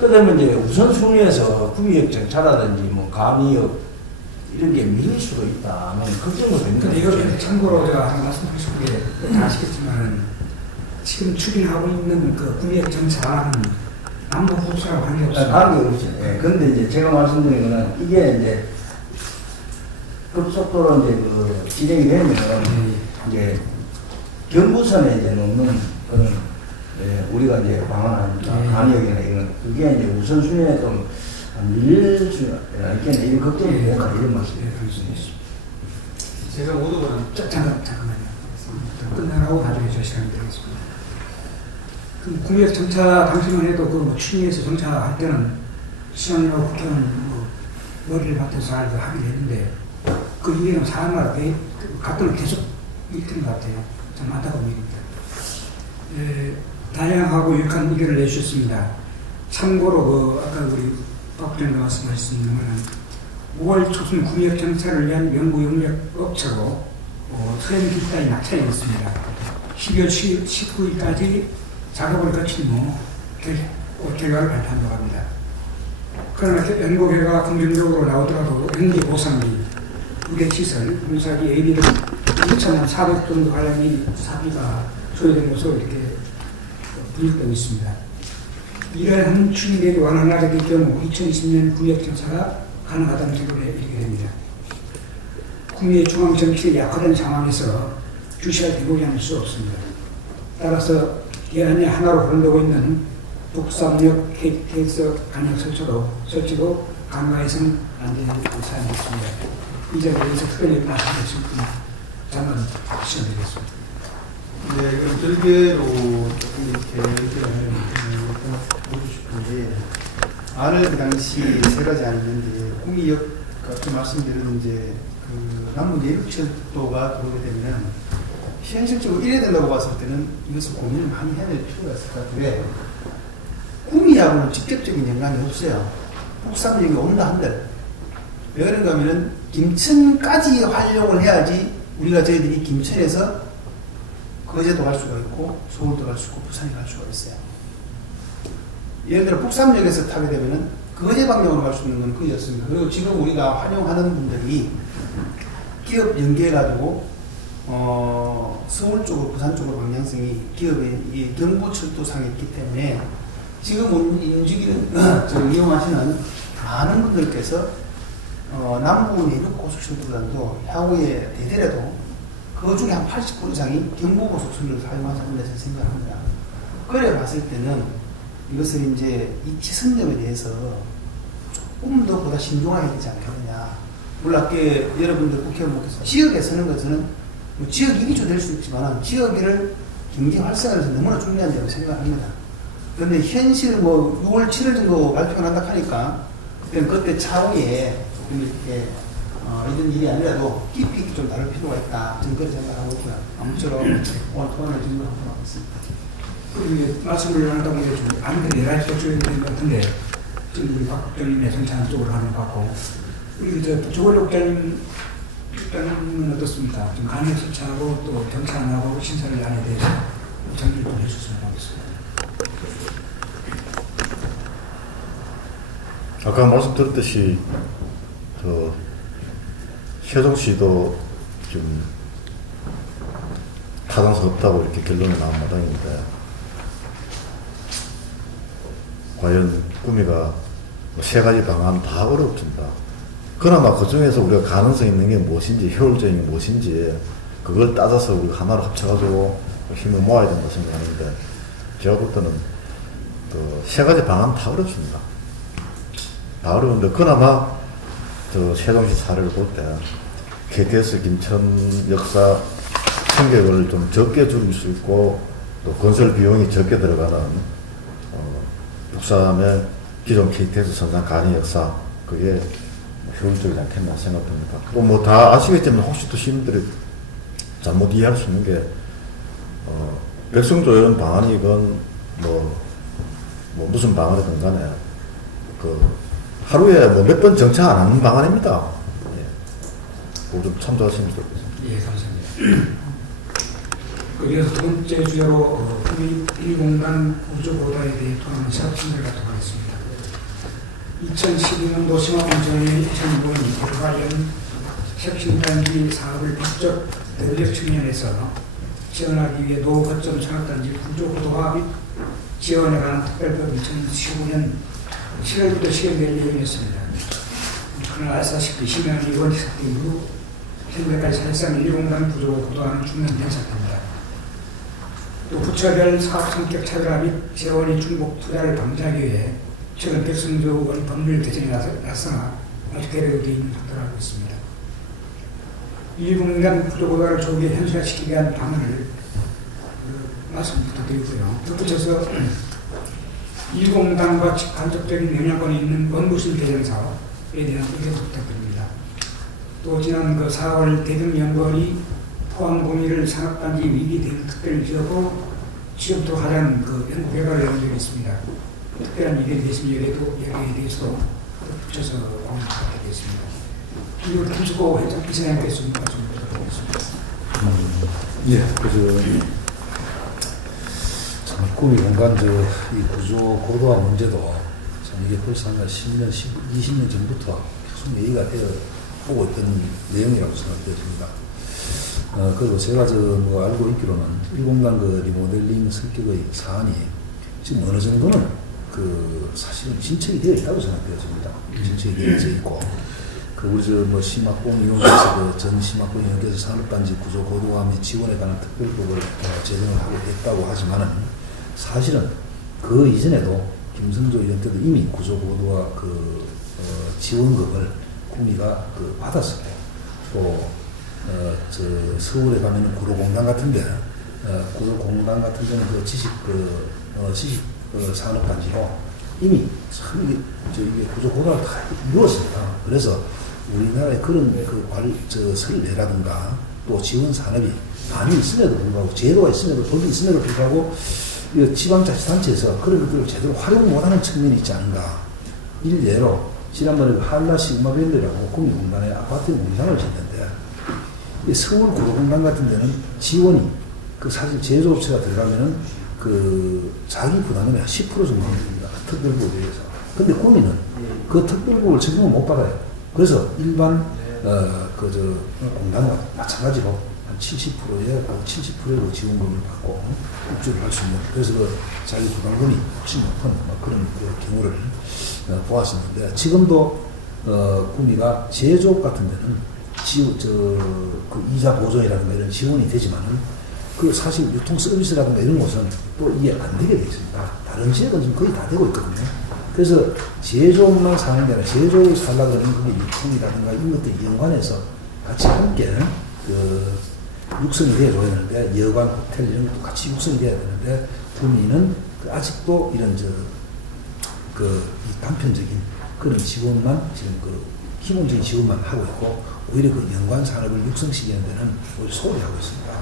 그러면 우선순위에서 구미역 정차라든지 감이역 이런 게 밀릴 수도 있다. 걱정도 됩니다. 근데 이걸 참고로 제가 한 말씀드리고 싶은 게 다 아시겠지만, 지금 추진하고 있는 구미역 정차는 남부 후수랑 관계없어요. 관계없죠. 예. 근데 제가 말씀드린 거는 이게 급속도로 진행이 되면 경부선에 놓는 그런 우리가 이제 방한한 네. 방역이나 이런 그게 이제 우선순위에 좀 밀릴 수 있겠네 이런 걱정이 네. 될까 이런 말씀이에요. 제가 오도거는 잠깐만요. 끝나고 나중에 저 시간이 되겠습니다. 그 국외 정차 당시만 해도 그뭐 추미에서 정차할 때는 시장이라고 국회의원 뭐 머리를 받쳐서 잘 하긴 했는데 그 이유는 사람마다 갈등을 계속 일으키는 것 같아요. 참 안타까운 일입니다. 다양하고 유익한 의견을 내주셨습니다. 참고로 그 아까 우리 박 부장님 말씀하셨습니다만 5월 초순 국외 정차를 위한 연구 용역 업체로 트렌드 기타에 낙찰이 있습니다. 12월 19일까지 작업을 거친 후 결과를 발표한다고 합니다. 그러나 연구 결과가 긍정적으로 나오더라도 연기 보상비, 우대시설, 분사기 AB를 2,400 정도 가량의 사비가 소요된 것으로 이렇게 분석되고 있습니다. 이러한 추진력이 완화가 될 경우 2020년 구역 정차가 가능하다는 결론에 이르게 됩니다. 국내 중앙 정치의 약화된 상황에서 주시할 대목이 아닐 수 없습니다. 따라서 대안이 하나로 흐른다고 있는 북삼역 KTX 간역 설치도 간과해서는 안 되는 사안이었습니다. 이 자리에서 특별히 말씀드릴 분 잠깐 시작드리겠습니다. 네, 그럼 별개로 조금 이렇게 얘기를 보고 싶은데, 안을 그 당시 세 가지 안이 있는데, 국미역 아까 말씀드린 이제 그 남부 내륙철도가 들어오게 되면 현실적으로 이래야 된다고 봤을 때는 이것을 고민을 많이 해야 될 필요가 있을 것 같아요. 왜? 국미하고는 직접적인 연관이 없어요. 북삼역이 온다 한들. 왜 그런가 하면은 김천까지 활용을 해야지 우리가 저희들이 김천에서 거제도 갈 수가 있고 서울도 갈 수 있고 부산에 갈 수가 있어요. 예를 들어 북삼역에서 타게 되면은 거제 방향으로 갈 수 있는 건 그였습니다. 그리고 지금 우리가 활용하는 분들이 기업 연계해가지고 서울 쪽으로 부산 쪽으로 방향성이 기업의 이 경부철도상에 있기 때문에 지금 움직이는 이용하시는 많은 분들께서 남부 내륙 고속철도단도 향후에 되더라도 그 중에 한 80% 이상이 경부고속철도를 사용하자는 데서 생각합니다. 그래 봤을 때는 이것을 이제 이 지선점에 대해서 조금 더 보다 신중하게 되지 않겠느냐. 물론 아까 여러분들 국회의원께서 지역에 서는 것은 뭐 지역 이기주 될 수 있지만 지역을 경제 활성화해서 너무나 중요한 점을 생각합니다. 그런데 현실 뭐 6월 7일 정도 발표가 난다 하니까 그때 차후에 조금 이렇게 이런 일이 아니라도 깊이 있게 좀 다룰 필요가 있다. 저는 그렇게 생각하고 있고요. 아무쪼록 오늘 토론을 진행하도록 하겠습니다. 그리고 말씀을 나누다 보니 좀 아무튼 11시가 쪼개는 것 같은데 지금 우리 박 국장님의 정치하는 쪽으로 하는 것 같고 우리 조걸 국장님은 어떻습니까? 좀 간역 설치하고 또 정치 안 하고 신설을 안에 대해서 정리를 좀 해주셨으면 하겠습니다. 아까 말씀드렸듯이 세종시도 좀 타당성 없다고 이렇게 결론이 나온 마당인데 과연 구미가 세 가지 방안 다 어렵습니다. 그나마 그 중에서 우리가 가능성 있는 게 무엇인지 효율적인 게 무엇인지 그걸 따져서 우리가 하나로 합쳐가지고 힘을 모아야 된다 생각하는데 제가 볼 때는 세 가지 방안 다 어렵습니다. 다 어려운데 그나마 세종시 사례를 볼 때 KTX 김천 역사 승객을 좀 적게 줄일 수 있고 또 건설 비용이 적게 들어가는 북삼의 기존 KTX 선상 간이 역사 그게 효율적이지 않겠나 생각합니다. 또 뭐 다 아시겠지만 혹시 또 시민들이 잘못 이해할 수 있는 게 백성조율 방안이건 뭐 무슨 방안이든 간에 하루에 뭐 몇 번 정차 안 하는 방안입니다. 예. 그거 좀 참조하시면 좋겠습니다. 예, 감사합니다. 그래서 두 번째 주제로 국민 1공간 우주보도에 대해 토론하는 사업팀을 갖도록 하겠습니다. 2012년도 심화공정의 2005년 관련 혁신단지 사업을 법적 대비적 측면에서 지원하기 위해 노후 거점 창업단지 구조보도와 및 지원에 관한 특별법 2015년 7월부터 시행될 예정이었습니다. 그러나 아시다시피 심의안이 의원 사태 이후 현재까지 사실상 1공간 구조를 보도하는 중요한 현상입니다. 또 부처별 사업 성격 차별화 및 재원이 중복 투자를 방지하기 위해 최근 백성조원 법률 개정에 나서나 아직 계획되어 있는 상태로 알고 있습니다. 일공간 부도고도를 조기에 현실화시키기 위한 방안을 말씀 부탁드리고요. 덧붙여서 일공단과 간접적인 영향권이 있는 원무슨 대전 사업에 대한 의견 부탁드립니다. 또 지난 4월 대등연구원이 포항공의를 산업단지 위기 대응 특별을 지었고 지금도 하자는 연구 결과를 내온 적이 있습니다. 특별한 의견이 있으면 여기에 대해서도 붙여서 공유 부탁드리겠습니다. 그리고 김수고 이사장께서 말씀 부탁드리겠습니다. 예, 참 꿈이 공간 이 구조 고도화 문제도 참 이게 벌써 한 10년, 20년 전부터 계속 얘기가 되어 오고 있던 내용이라고 생각되어집니다. 그리고 제가 알고 있기로는 일공간 리모델링 성격의 사안이 지금 어느 정도는 사실은 진척이 되어 있다고 생각되어집니다. 진척이 되어 있고, 우리 심화공 이용께서 전 심화공 이용께서 산업단지 구조 고도화 및 지원에 관한 특별법을 제정을 하고 있다고 하지만은 사실은 그 이전에도 김성조 이런 때도 이미 구조 고도화 지원금을 구미가 받았어요. 또 서울에 가면은 구로공단 같은데 구로공단 같은 데는 지식 산업단지로 이미 참 이게 구조 고도화를 다 이루었습니다. 그래서 우리나라에 그런 설례라든가 또 지원 산업이 많이 있음에도 불구하고 제도가 있음에도 법이 있음에도 불구하고 지방자치단체에서 그런 것들을 제대로 활용 못하는 측면이 있지 않은가. 일례로 지난번에 한라시 음악밴드라고 국립공단에 아파트 공장을 짓는데 서울 구로공단 같은 데는 지원이 사실 제조업체가 들어가면은 자기 부담금의 10% 정도 됩니다. 특별법에 의해서. 근데 구미는 그 특별법을 적용을 못 받아요. 그래서 일반 공단과 마찬가지로 한 70%의 70%의 지원금을 받고 입주를 할 수 있는, 그래서 자기 부담금이 훨씬 높은 그런 경우를 보았었는데, 지금도 구미가 제조업 같은 데는 이자 보존이라든가 이런 지원이 되지만은 사실 유통 서비스라든가 이런 곳은 또 이게 안 되게 되어 있습니다. 다른 지역은 지금 거의 다 되고 있거든요. 그래서 제조업만 사는 게 아니라 제조업을 살려고 하는 그게 유통이라든가 이런 것들이 연관해서 같이 함께 육성이 되어줘야 되는데, 여관, 호텔 이런 것도 같이 육성이 되어야 되는데, 구미는 아직도 이런 이 단편적인 그런 지원만 지금 기본적인 지원만 하고 있고, 오히려 연관 산업을 육성시키는 데는 오히려 소홀히 하고 있습니다.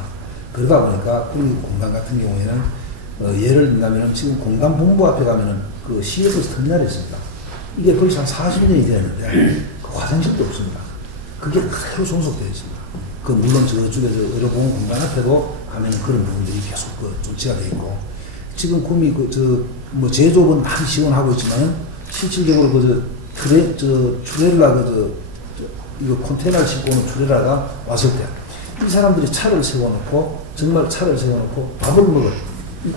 그러다 보니까 국립공단 같은 경우에는 예를 든다면 지금 공단 본부 앞에 가면은 시에서 터미널이 있습니다. 이게 벌써 한 40년이 되었는데 화장실도 없습니다. 그게 그대로 종속되어 있습니다. 물론 저쪽에 의료보험 공단 앞에도 가면은 그런 부분들이 계속 존치가 되어 있고, 지금 구미 제조업은 많이 지원하고 있지만은 실질적으로 트레일러 이거 컨테이너를 싣고 오는 트레일러가 왔을 때 이 사람들이 차를 세워놓고 밥을 먹을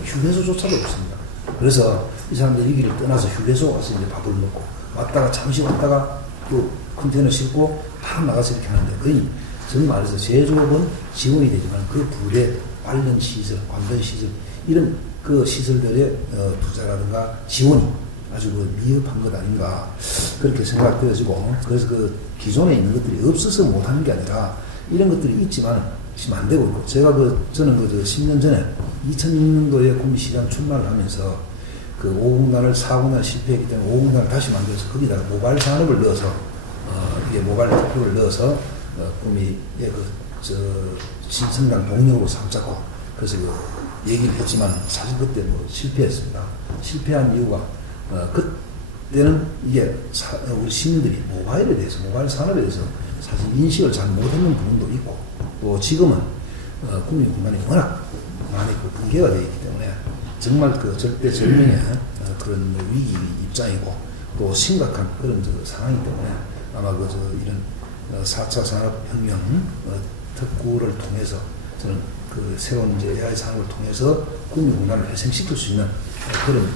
휴게소조차도 없습니다. 그래서 이 사람들이 이 길을 떠나서 휴게소 와서 이제 밥을 먹고 잠시 왔다가 또 컨테이너 싣고 바로 나가서 이렇게 하는데, 거의 정말 말해서 제조업은 지원이 되지만 그 부대 관련 시설, 관련 시설 이런 시설들의 투자라든가 지원이 아주 미흡한 것 아닌가 그렇게 생각되어지고, 그래서 기존에 있는 것들이 없어서 못하는 게 아니라 이런 것들이 있지만 지금 안 되고 있고, 저는 10년 전에 2006년도에 구미시장 출마를 하면서 5공단을 4공단 실패했기 때문에 5공단을 다시 만들어서 거기다가 모바일 산업을 넣어서 이게 모바일 특허를 넣어서 구미의 신성장 동력으로 삼자고, 그래서 얘기를 했지만 사실 그때 실패했습니다. 실패한 이유가 그때는 이게 우리 시민들이 모바일에 대해서, 모바일 산업에 대해서 사실 인식을 잘 못했는 부분도 있고, 또 지금은 국민공단이 워낙 많이 붕괴가 되어 있기 때문에 정말 절대 절명의 그런 위기 입장이고 또 심각한 그런 상황이기 때문에 아마 이런 4차 산업혁명 특구를 통해서 저는 새로운 AI 산업을 통해서 국민공단을 회생시킬 수 있는 그런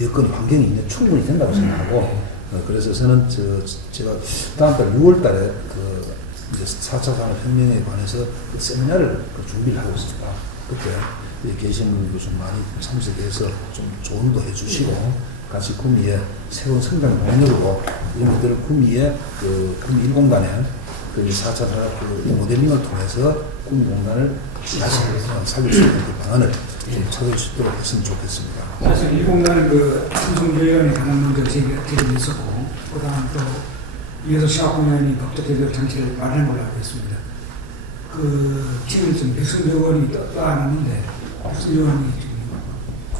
여건 환경이 충분히 된다고 생각하고, 그래서 저는 제가 다음 달 6월 달에 이제 4차 산업혁명에 관해서 세미나를 준비를 하고 있습니다. 그때 계신 분들도 좀 많이 참석해서 좀 조언도 해주시고 같이 구미의 새로운 성장 동력으로 이런 것들을 구미의 그 구미 1공단의 그 4차 산업 그 모델링을 통해서 구미 공단을 다시 살릴 수 있는 그 방안을 좀 찾을 수 있도록 했으면 좋겠습니다. 사실 이 공단은 그 삼성교육원에 관한 문제가 제기됐었고, 그다음 또 이어서 시각공단이 법적 대결 장치를 마련한 걸로 알고 있습니다. 그 지금 좀 백승조원이 떠나는데 백승조원이 지금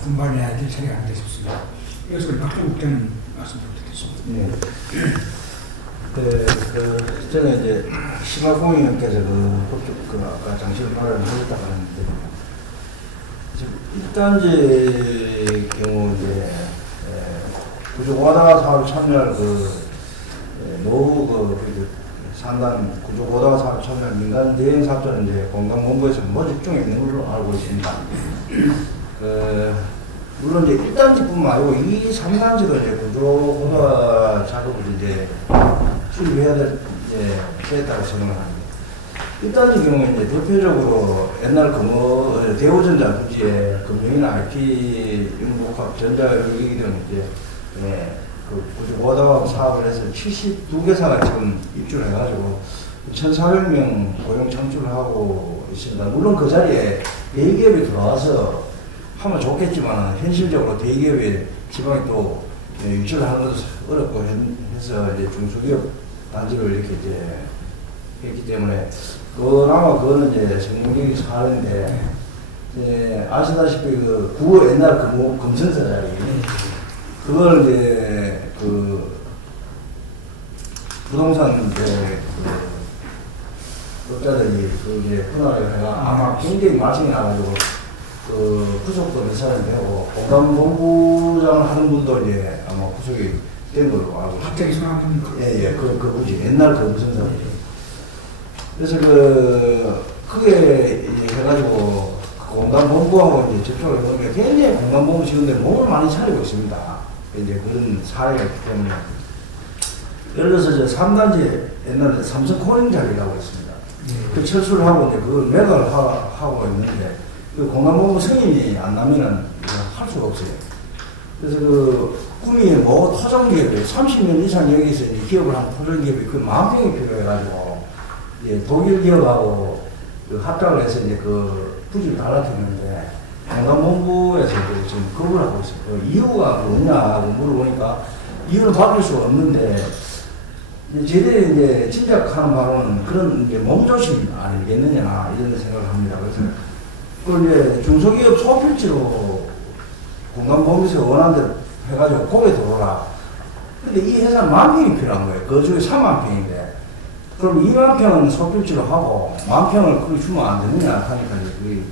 분발해야 될 차례가 아닌가 싶습니다. 이것을 우리 박종국 대는 말씀 부탁드리겠습니다. 전에 이제 심화공인께서 아까 장치를 마련하셨다고 하는데, 1단지 경우 이제 구조고다가 사업에 참여할 노후 상단 구조고다가 사업에 참여할 민간 대행 사업자는 이제 공단본부에서 모집 중에 있는 걸로 알고 있습니다. 물론 이제 1단지뿐만 아니고 2, 3단지도 이제 구조고다 작업을 이제 수립해야 되겠다고 생각을 합니다. 1단지 경우에 이제 대표적으로 옛날 대우전자 부지에 금융이나 IT, 융복합, 전자유기 등 이제 그 구조고다 사업을 해서 72개사가 지금 입주를 해가지고 1,400명 고용 창출을 하고 있습니다. 물론 그 자리에 대기업이 들어와서 하면 좋겠지만 현실적으로 대기업이 지방에 또 유치를 하는 것도 어렵고 해서 이제 중소기업 단지를 이렇게 이제 했기 때문에 그나마 그거는 이제 성공적인 사례인데 이제 아시다시피 그 구호 옛날 금성사 자리 그걸 이제 그 부동산 이제 업자들이 그 이제 분할을 해가 아마 굉장히 말씀이 나가지고 그 구속도 몇 사람이 되고 공단본부장을 하는 분도 이제 아마 구속이 된 걸로 알고 있습니다. 갑자기 전화합니까? 예, 그 부지 옛날 그 무슨 사람이죠. 그래서 크게 이제 해가지고 공단본부하고 이제 접촉을 해보니까 굉장히 공단본부 직원들이 몸을 많이 차리고 있습니다. 이제 그런 사례가 있기 때문에. 예를 들어서 저 3단지 옛날에 삼성 코링 자리라고 있습니다. 그 철수를 하고 이제 그걸 매각을 하고 있는데 그 공단본부 승인이 안 나면은 할 수가 없어요. 그래서 꿈이 토종기업이 30년 이상 여기서 이제 기업을 한 토종기업이 그 10,000명이 필요해가지고 독일 기업하고 합작을 해서 이제 그 부지를 달라졌는데 공단본부에서 지금 거부를 하고 있어요. 그 이유가 뭐냐고 물어보니까 이유는 바뀔 수가 없는데 저희들이 이제 짐작하는 바로는 그런 이제 몸조심 아니겠느냐 이런 생각을 합니다. 그래서 그걸 이제 중소기업 소필지로 공단본부에서 원하는 대로 해가지고 고개 들어오라. 근데 이 회사는 10,000평이 필요한 거예요. 그 중에 30,000평인데. 그럼 20,000평은 소필지로 하고 10,000평을 거기 주면 안 되느냐 하니까 그게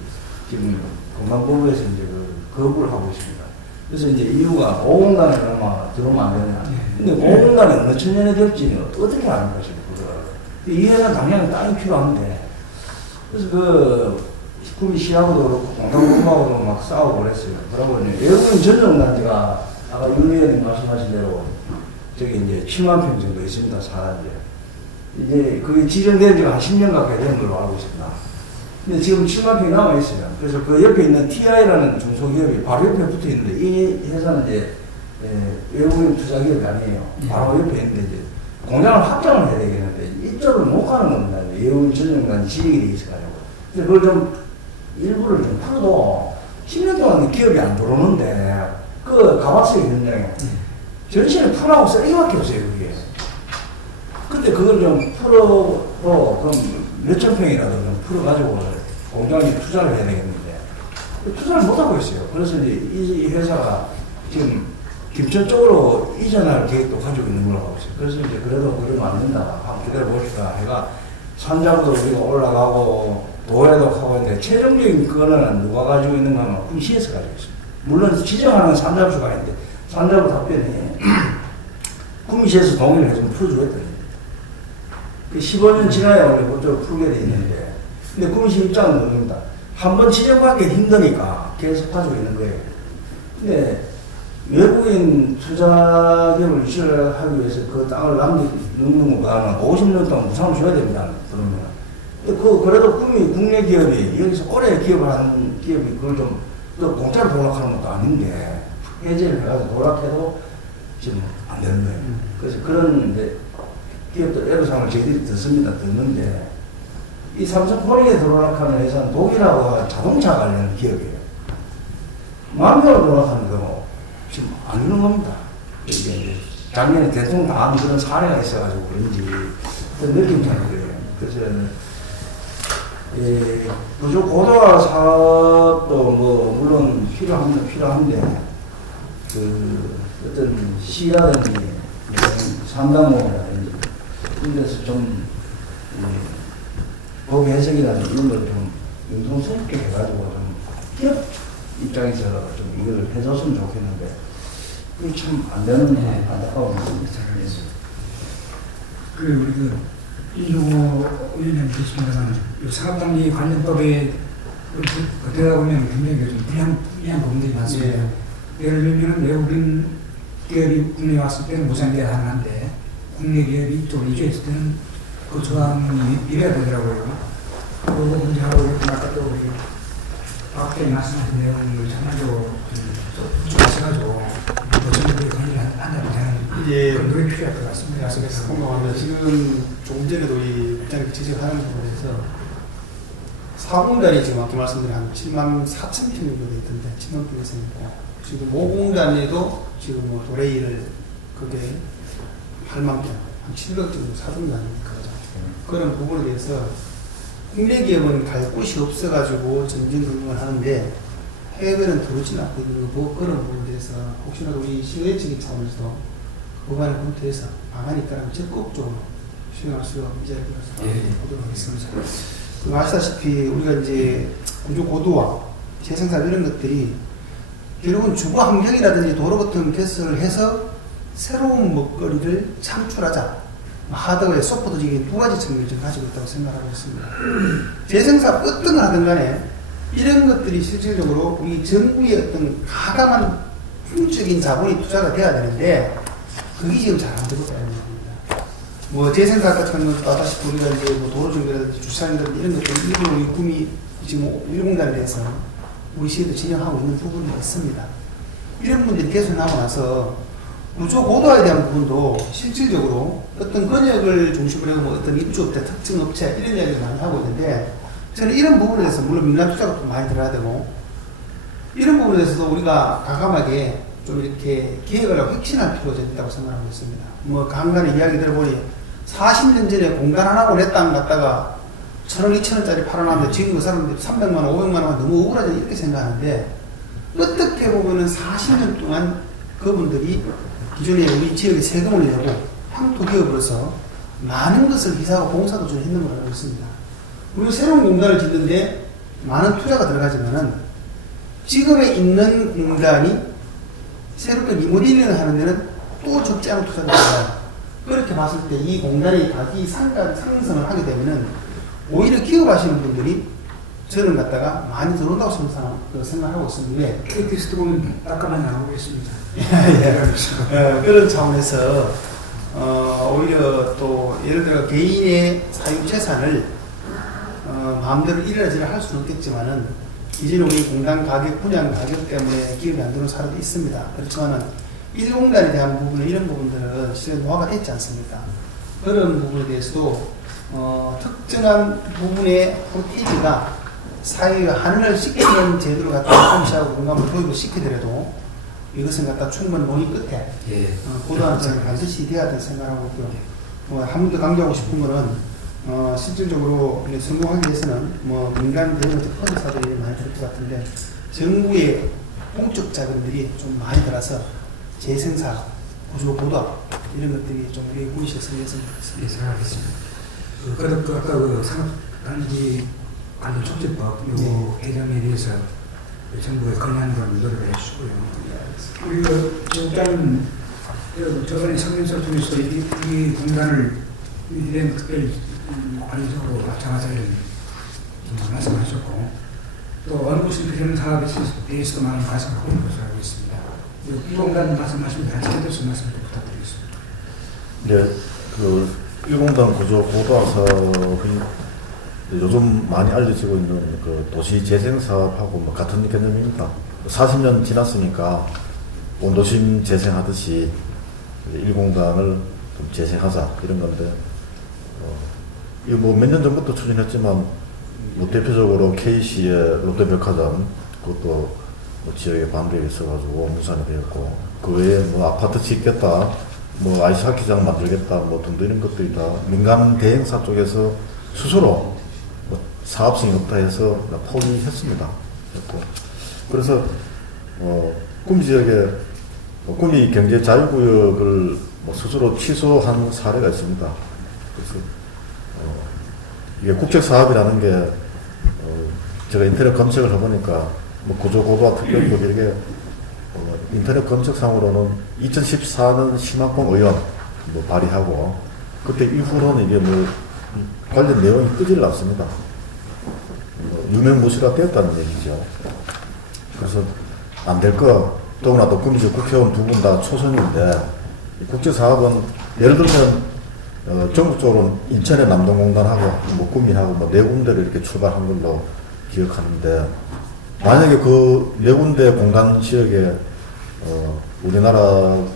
지금 공단본부에서 이제 거부를 하고 있습니다. 그래서 이제 이유가 5공단에 아마 들어오면 안 되느냐. 근데 5공단에 어느 천년에 될지는 어떻게 아는 것입니까? 이 회사 당연히 땅이 필요한데. 그래서 구미 시하고도 그렇고 공단본부하고도 막 싸우고 그랬어요. 그러고 이제 외국인 전용단지가 아까 윤 의원님 말씀하신 대로 저기 이제 70,000평 정도 있습니다. 사단지. 이제 그게 지정된 지가 한 10년 가까이 된 걸로 알고 있습니다. 근데 지금 70,000평이 남아있어요. 그래서 그 옆에 있는 TI라는 중소기업이 바로 옆에 붙어 있는데 이 회사는 이제 외국인 투자기업이 아니에요. 바로 옆에 있는데 이제 공장을 확장을 해야 되겠는데 이쪽을 못 가는 겁니다. 외국인 전용단 지정이 돼 있어가지고. 근데 그걸 좀 일부를 좀 풀어도 10년 동안 기업이 안 들어오는데 가봤어요, 현장에. 전시는 풀하고 쓰레기밖에 없어요, 그게. 근데 그걸 좀 풀어도 그럼 몇천 평이라도 좀 풀어가지고 공장에 투자를 해야 되겠는데 투자를 못하고 있어요. 그래서 이제 이 회사가 지금 김천 쪽으로 이전할 계획도 가지고 있는 걸로 알고 있어요. 그래서 이제 그래도 그러면 안 된다. 한번 기다려봅시다. 해가 산자부도 우리가 올라가고 도에도 하고 있는데 최종적인 거는 누가 가지고 있는가 하면 꿈시에서 가지고 있습니다. 물론 지정하는 산자부가 있는데 산자부 답변이 꿈시에서 동의를 해서 풀어주겠다. 15년 지나야 원래 그쪽으로 풀게 돼 있는데 근데 꿈시 입장은 모릅니다. 한번 지정받기 힘드니까 계속 가지고 있는 거예요. 근데 외국인 투자기업을 유치를 하기 위해서 그 땅을 남기는 것보다는 50년 동안 무상을 줘야 됩니다. 그러면 그래도 국내 기업이, 여기서 오래 기업을 하는 기업이 그걸 좀, 또 공짜로 도락하는 것도 아닌데, 해제를 해가지고 도락해도 지금 안 되는 거예요. 그래서 그런 이제 기업들 애로사항을 저희들이 듣는데, 이 삼성코리아에 도락하는 회사는 독일하고 자동차 관련 기업이에요. 마음대로 도락하는 거 지금 안 되는 겁니다. 이게 이제 작년에 대통령 당한 그런 사례가 있어가지고 그런지 그런 느낌이 잘 그래요. 그래서 구조 고도화 사업도 뭐 물론 필요한데 그 어떤 시라든지 상담원이라든지 이런 데서 좀 법 해석이라든지 이런 걸 좀 융통스럽게 해가지고 좀 기업 입장에서 좀 이걸 해줬으면 좋겠는데 그게 참 안 되는 안타까운 일입니다. 우리 이종호 의원님 계십니다만 산업단지 관련법에 어떻게 보면 굉장히 좀 불리한 부분들이 많습니다. 예를 들면 외국인 기업이 국내에 왔을 때는 무상계약 가능한데 국내 기업이 이쪽으로 이주했을 때는 그 조항이 위배되더라고요. 그 문제하고 아까 또 우리 박대리 말씀하신 내용을 전반적으로 좀 하셔가지고 전국에 건의를 한다면 저는 이제 그런 노력이 필요할 것 같습니다. 공감합니다. 지금 조금 전에도 이 국장님 지적하는 부분에서 사공단이 지금 아까 말씀드린 한 7만 4천 평 정도 돼 있던데 7만 평 있으니까 지금 5공단에도 지금 뭐 도레이를 그게 8만 평, 한 7억 정도 사둔다니까 그런 부분에 대해서 국내 기업은 갈 곳이 없어가지고 전전긍긍을 하는데 해외는 들어오진 않고 있는 뭐 그런 부분에 대해서 혹시라도 우리 시의회적인 차원에서도 법안을 검토해서 방안이 있다면 적극적으로 수행할 수 있는 자리에 보도록 하겠습니다. 아시다시피 우리가 이제 구조 고도화, 재생산 이런 것들이 결국은 주거 환경이라든지 도로 같은 개설을 해서 새로운 먹거리를 창출하자. 하드웨어, 소프트적인 두 가지 측면을 지금 가지고 있다고 생각하고 있습니다. 재생산 어떤 걸 하든 간에 이런 것들이 실질적으로 우리 정부의 어떤 가감한 흉적인 자본이 투자가 돼야 되는데 그게 지금 잘 안 되고 있다는 겁니다. 뭐 재생산 같은 경우는 아다시피 우리가 이제 뭐 도로 정비라든지 주차장이라든지 이런 것들 일부러 우리 구미 지금 1공단에 대해서 우리 시에도 진행하고 있는 부분이 있습니다. 이런 분들이 개선하고 나서 구조 고도화에 대한 부분도 실질적으로 어떤 권역을 중심으로 해서 뭐 어떤 입주업체, 특징업체 이런 이야기를 많이 하고 있는데 저는 이런 부분에 대해서 물론 민간 투자가 좀 많이 들어야 되고 이런 부분에 대해서도 우리가 과감하게 좀 이렇게 기획을 하고 혁신할 필요가 있다고 생각하고 있습니다. 뭐 간간히 이야기 들어보니 40년 전에 공단 하나고 내 땅 갖다가 1,000원, 2,000원짜리 팔아놨는데 지금 그 사람들 300만 원, 500만 원 너무 억울하지 이렇게 생각하는데 어떻게 보면은 40년 동안 그분들이 기존에 우리 지역에 세금을 내고 향토 기업으로서 많은 것을 기사하고 공사도 좀 했는 걸로 알고 있습니다. 그리고 새로운 공단을 짓는데 많은 투자가 들어가지만은 지금에 있는 공단이 새롭게 리모델링을 하는 데는 또 적지 않은 투자가 들어가요. 그렇게 봤을 때 이 공단의 가격이 상승을 하게 되면은 오히려 기업하시는 분들이 저는 갖다가 많이 들어온다고 생각하고 있었는데 KTX도 보면 깜깜하게 나오고 있습니다. 그런 차원에서 오히려 또 예를 들어 개인의 사유 재산을 마음대로 이래저래 할 수는 없겠지만은 이제는 우리 공단 가격, 분양 가격 때문에 기업이 안 들어오는 사례도 있습니다. 그렇지만은 1공단에 대한 부분은 이런 부분들은 실제 노화가 됐지 않습니까? 그런 부분에 대해서도 특정한 부분의 프로테이지가 사회가 한을 시키는 제도를 갖다 공시하고 공감을 도입을 시키더라도 이것은 갖다 충분한 논의 끝에 고도화는 반드시 돼야 될 생각하고 있고요. 한 번 더 강조하고 싶은 거는 실질적으로 성공하기 위해서는 뭐 민간 대형 펀드사들이 많이 들 것 같은데 정부의 공적 자금들이 좀 많이 들어서 재생산, 구조 고도화 이런 것들이 좀 우리 구시에서 했으면 좋겠습니다. 예, 생각하겠습니다. 그래도 아까 그 산업단지 관련 촉진법 요 개정에 대해서 정부의 건의하는 걸 노력을 해주시고요. 그리고 일단 저번에 성명서 통해서 이 공단을 유엔 특별 관리적으로 장하자를 말씀하셨고 또 어느 곳이 필요한 사업에 대해서도 많은 관심을 갖고 있는 것으로 알고 있습니다. 이 공단 말씀하신 데 같이 해주신 말씀 부탁드리겠습니다. 네, 그 1공단 구조 고도화 사업이 요즘 많이 알려지고 있는 그 도시 재생 사업하고 뭐 같은 개념입니다. 40년 지났으니까 온도심 재생하듯이 1공단을 좀 재생하자 이런 건데, 이거 뭐 몇 년 전부터 추진했지만, 뭐 대표적으로 KC의 롯데백화점, 그것도 뭐 지역에 반대가 있어가지고 무산이 되었고, 그 외에 뭐 아파트 짓겠다, 뭐 아이스하키장 만들겠다, 뭐 등등 이런 것들이 다 민간 대행사 쪽에서 스스로 뭐 사업성이 없다 해서 포기했습니다. 그래서 구미 지역에 구미 경제 자유구역을 뭐 스스로 취소한 사례가 있습니다. 그래서 이게 국책 사업이라는 게 제가 인터넷 검색을 해보니까 뭐 구조고도와 특별법 이렇게 인터넷 검색상으로는 2014년 심학봉 의원 뭐 발의하고, 그때 이후로는 이게 뭐 관련 내용이 끄질 않습니다. 유명무실화 되었다는 얘기죠. 그래서 안 될 거, 더구나 또 구미지역 국회의원 두 분 다 초선인데, 국제사업은 예를 들면 전국적으로 인천의 남동공단하고 뭐 구미하고 뭐 네 군데를 이렇게 출발한 걸로 기억하는데, 만약에 그 네 군데 공단 지역에 우리나라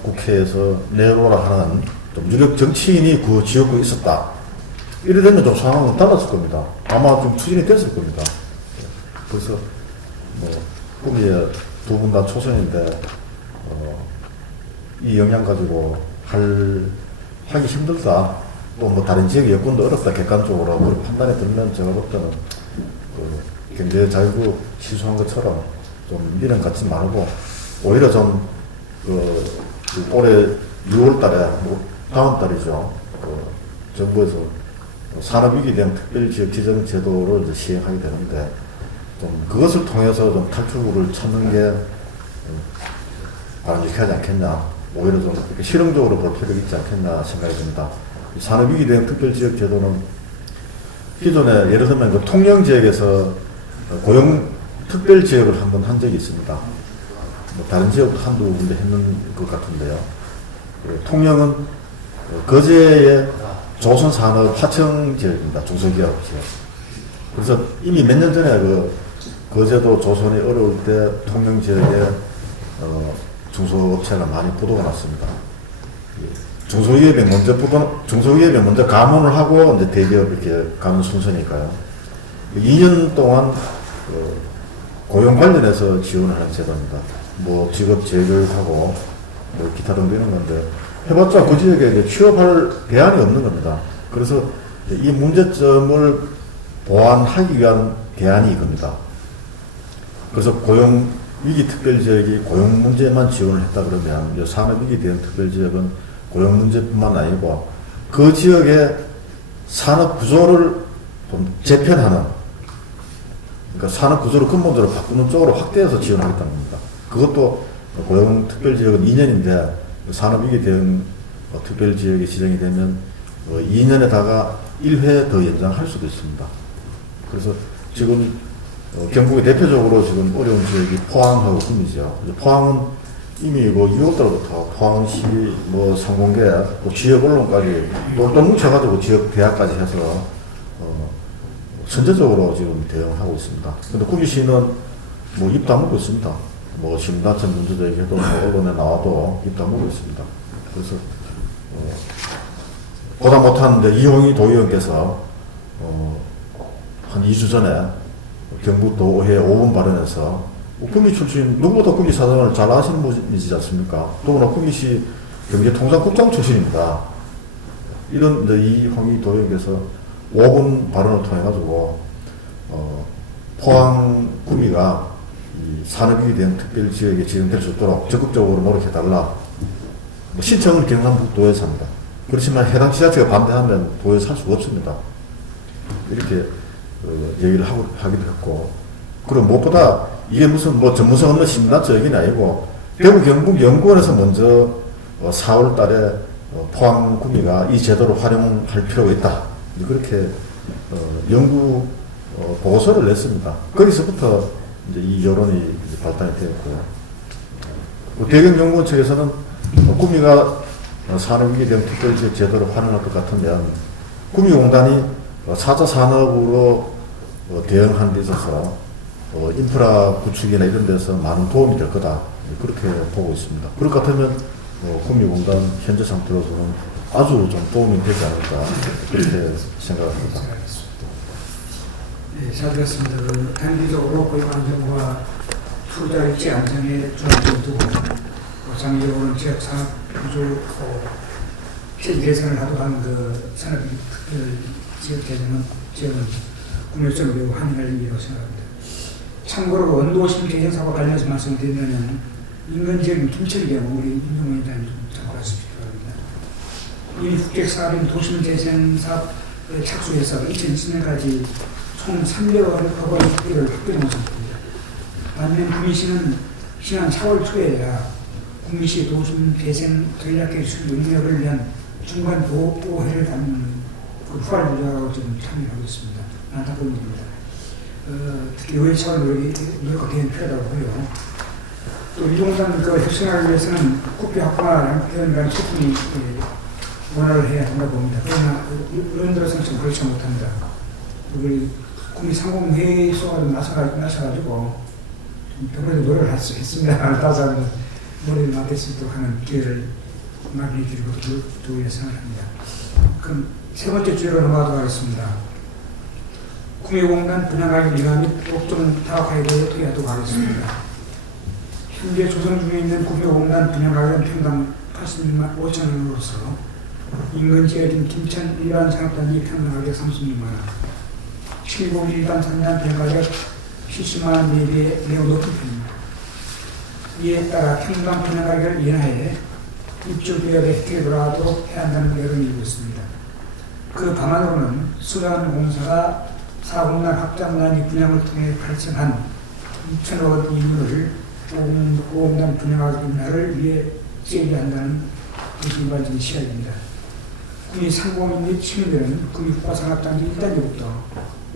국회에서 내로라 하는 좀 유력 정치인이 그 지역구에 있었다, 이래 되면 좀 상황은 달랐을 겁니다. 아마 좀 추진이 됐을 겁니다. 그래서 뭐 구미에 두 분 다 초선인데 이 영향 가지고 하기 힘들다, 또 뭐 다른 지역의 여건도 어렵다, 객관적으로 그런 판단이 들면 제가 볼 때는 그 경제 자유구 취소한 것처럼 좀 미련 갖지 말고, 오히려 좀 올해 6월 달에 뭐 다음 달이죠, 정부에서 산업위기 대응 특별지역 지정 제도를 이제 시행하게 되는데, 좀 그것을 통해서 좀 탈출구를 찾는 게 바람직하지 않겠냐, 오히려 좀 이렇게 실용적으로 볼 필요가 있지 않겠냐 생각이 듭니다. 산업위기 대응 특별지역 제도는 기존에 예를 들면 그 통영지역에서 고용 특별지역을 한번 한 적이 있습니다. 뭐 다른 지역도 한두 군데 했는 것 같은데요. 통영은 거제의 조선산업 하청 지역입니다. 중소기업 지역. 그래서 이미 몇 년 전에 거제도 조선이 어려울 때 통영 지역에 중소업체가 많이 부도가 났습니다. 중소기업에 먼저 가문을 하고 이제 대기업 이렇게 가는 순서니까요. 2년 동안 고용 관련해서 지원하는 제도입니다. 뭐 직업 재교육하고 뭐 기타 등등 이런 건데, 해봤자 그 지역에 취업할 대안이 없는 겁니다. 그래서 이 문제점을 보완하기 위한 대안이 이겁니다. 그래서 고용위기 특별지역이 고용 문제만 지원을 했다 그러면, 산업위기 대응 특별지역은 고용 문제뿐만 아니고 그 지역의 산업 구조를 좀 재편하는, 그러니까 산업 구조를 근본적으로 바꾸는 쪽으로 확대해서 지원하겠다는 겁니다. 그것도 고용 특별지역은 2년인데 산업위기 대응 특별지역이 지정이 되면 2년에다가 1회 더 연장할 수도 있습니다. 그래서 지금 경북의 대표적으로 지금 어려운 지역이 포항하고 구미죠. 포항은 이미 6월달부터 포항시 상공계 또 지역 언론까지 똘똘 뭉쳐가지고 지역 대학까지 해서 선제적으로 지금 대응하고 있습니다. 근데 구미시는 입 다물고 있습니다. 심다천 문제도 얘기해도 언론에 나와도 입 다물고 있습니다. 그래서 보다 못하는데 이홍희 도의원께서 한 2주 전에 경북도의회 5분 발언에서 구미 출신, 누구보다 구미 사정을 잘 아시는 분이지 않습니까? 더구나 구미시 경제통상국장 출신입니다. 이런 이홍희 도의원께서 5분 발언을 통해가지고 포항 구미가 이 산업위기 대응 특별지역에 지정될 수 있도록 적극적으로 노력해달라. 신청은 경상북도에서 합니다. 그렇지만 해당 지자체가 반대하면 도에서 할 수가 없습니다. 이렇게 얘기를 하기도 했고, 그리고 무엇보다 이게 무슨 전문성 없는 시민단체 얘기는 아니고, 대구 경북연구원에서 먼저 4월 달에 포항 구미가 이 제도를 활용할 필요가 있다, 그렇게 연구 보고서를 냈습니다. 거기서부터 이제 이 여론이 이제 발단이 되었고요. 대경연구원 측에서는 구미가 산업위기 대응 특별지역 제도를 활용할 것 같으면 구미공단이 4차 산업으로 대응하는 데 있어서 인프라 구축이나 이런 데서 많은 도움이 될 거다. 그렇게 보고 있습니다. 그럴 것 같으면 국민공단 현재 상태로서는 아주 좀 도움이 되지 않을까 그렇게 생각합니다. 네, 잘 들었습니다. 단기적으로 고용안정과 투자 일지 안정에 중점을 두고 장기적으로는 지역산업 구조 개선을 하도록 하는 그 산업 지역 개선은 국민적으로 매우 환영할 일이라고 생각합니다. 참고로 원도심 개선사와 관련해서 말씀드리면 인근 지역인 김천의 경우 우리 임종원 회장님 좀 참고하시기 바랍니다. 이 국객사업인 도심재생사업에 착수해서 2020년까지 총 300억 원 국비를 확보해 놓은 상태입니다. 반면 구미시는 지난 4월 초에야 구미시 도심재생 전략계획 수립 능력을 위한 중간 보호회를 담는 그 후발 부자로 지금 참여하고 있습니다. 안타까운 일입니다. 특히 의회 차원 노력과 대응 필요하다고 보고요. 또 이동산 그 혁신을 위해서는 국비 확보나 양평이라는 소통이 원활을 해야 한다고 봅니다. 그러나 의원들로서는 좀 그렇지 못합니다. 우리 국민 상공회의소가 좀 나서가지고 병원에 노력을 할 수 있습니다. 다시 한번 머리를 맡을 수 있도록 하는 기회를 마련해 드리고 좋으려 생각합니다. 그럼 세 번째 주제로 넘어가도록 하겠습니다. 국민공단 분양가격 인하 및 옥점 타협하에 대해 토의하도록 하겠습니다. 현재 조성 중에 있는 국민공단 분양가격은 평당 86만 5천 원으로서 인근 지역인 김천 일반 산업단지 평당가격 36만 원, 7구 일반 산단 분양가격 70만 원 대비해 매우 높은 편입니다. 이에 따라 평당 분양가격을 인하해 입주기업의 혜택에 돌아가도록 해야 한다는 여론이 일고 있습니다. 그 방안으로는 수자원공사가 4공단 확장단지 분양을 통해 발생한 2천억 원 이윤을 5공단 분양가격 인하를 위해 제기한다는 것이 일반적인 시각입니다. 국민 상공인 및 시민들은 국민국가산업단지 1단지부터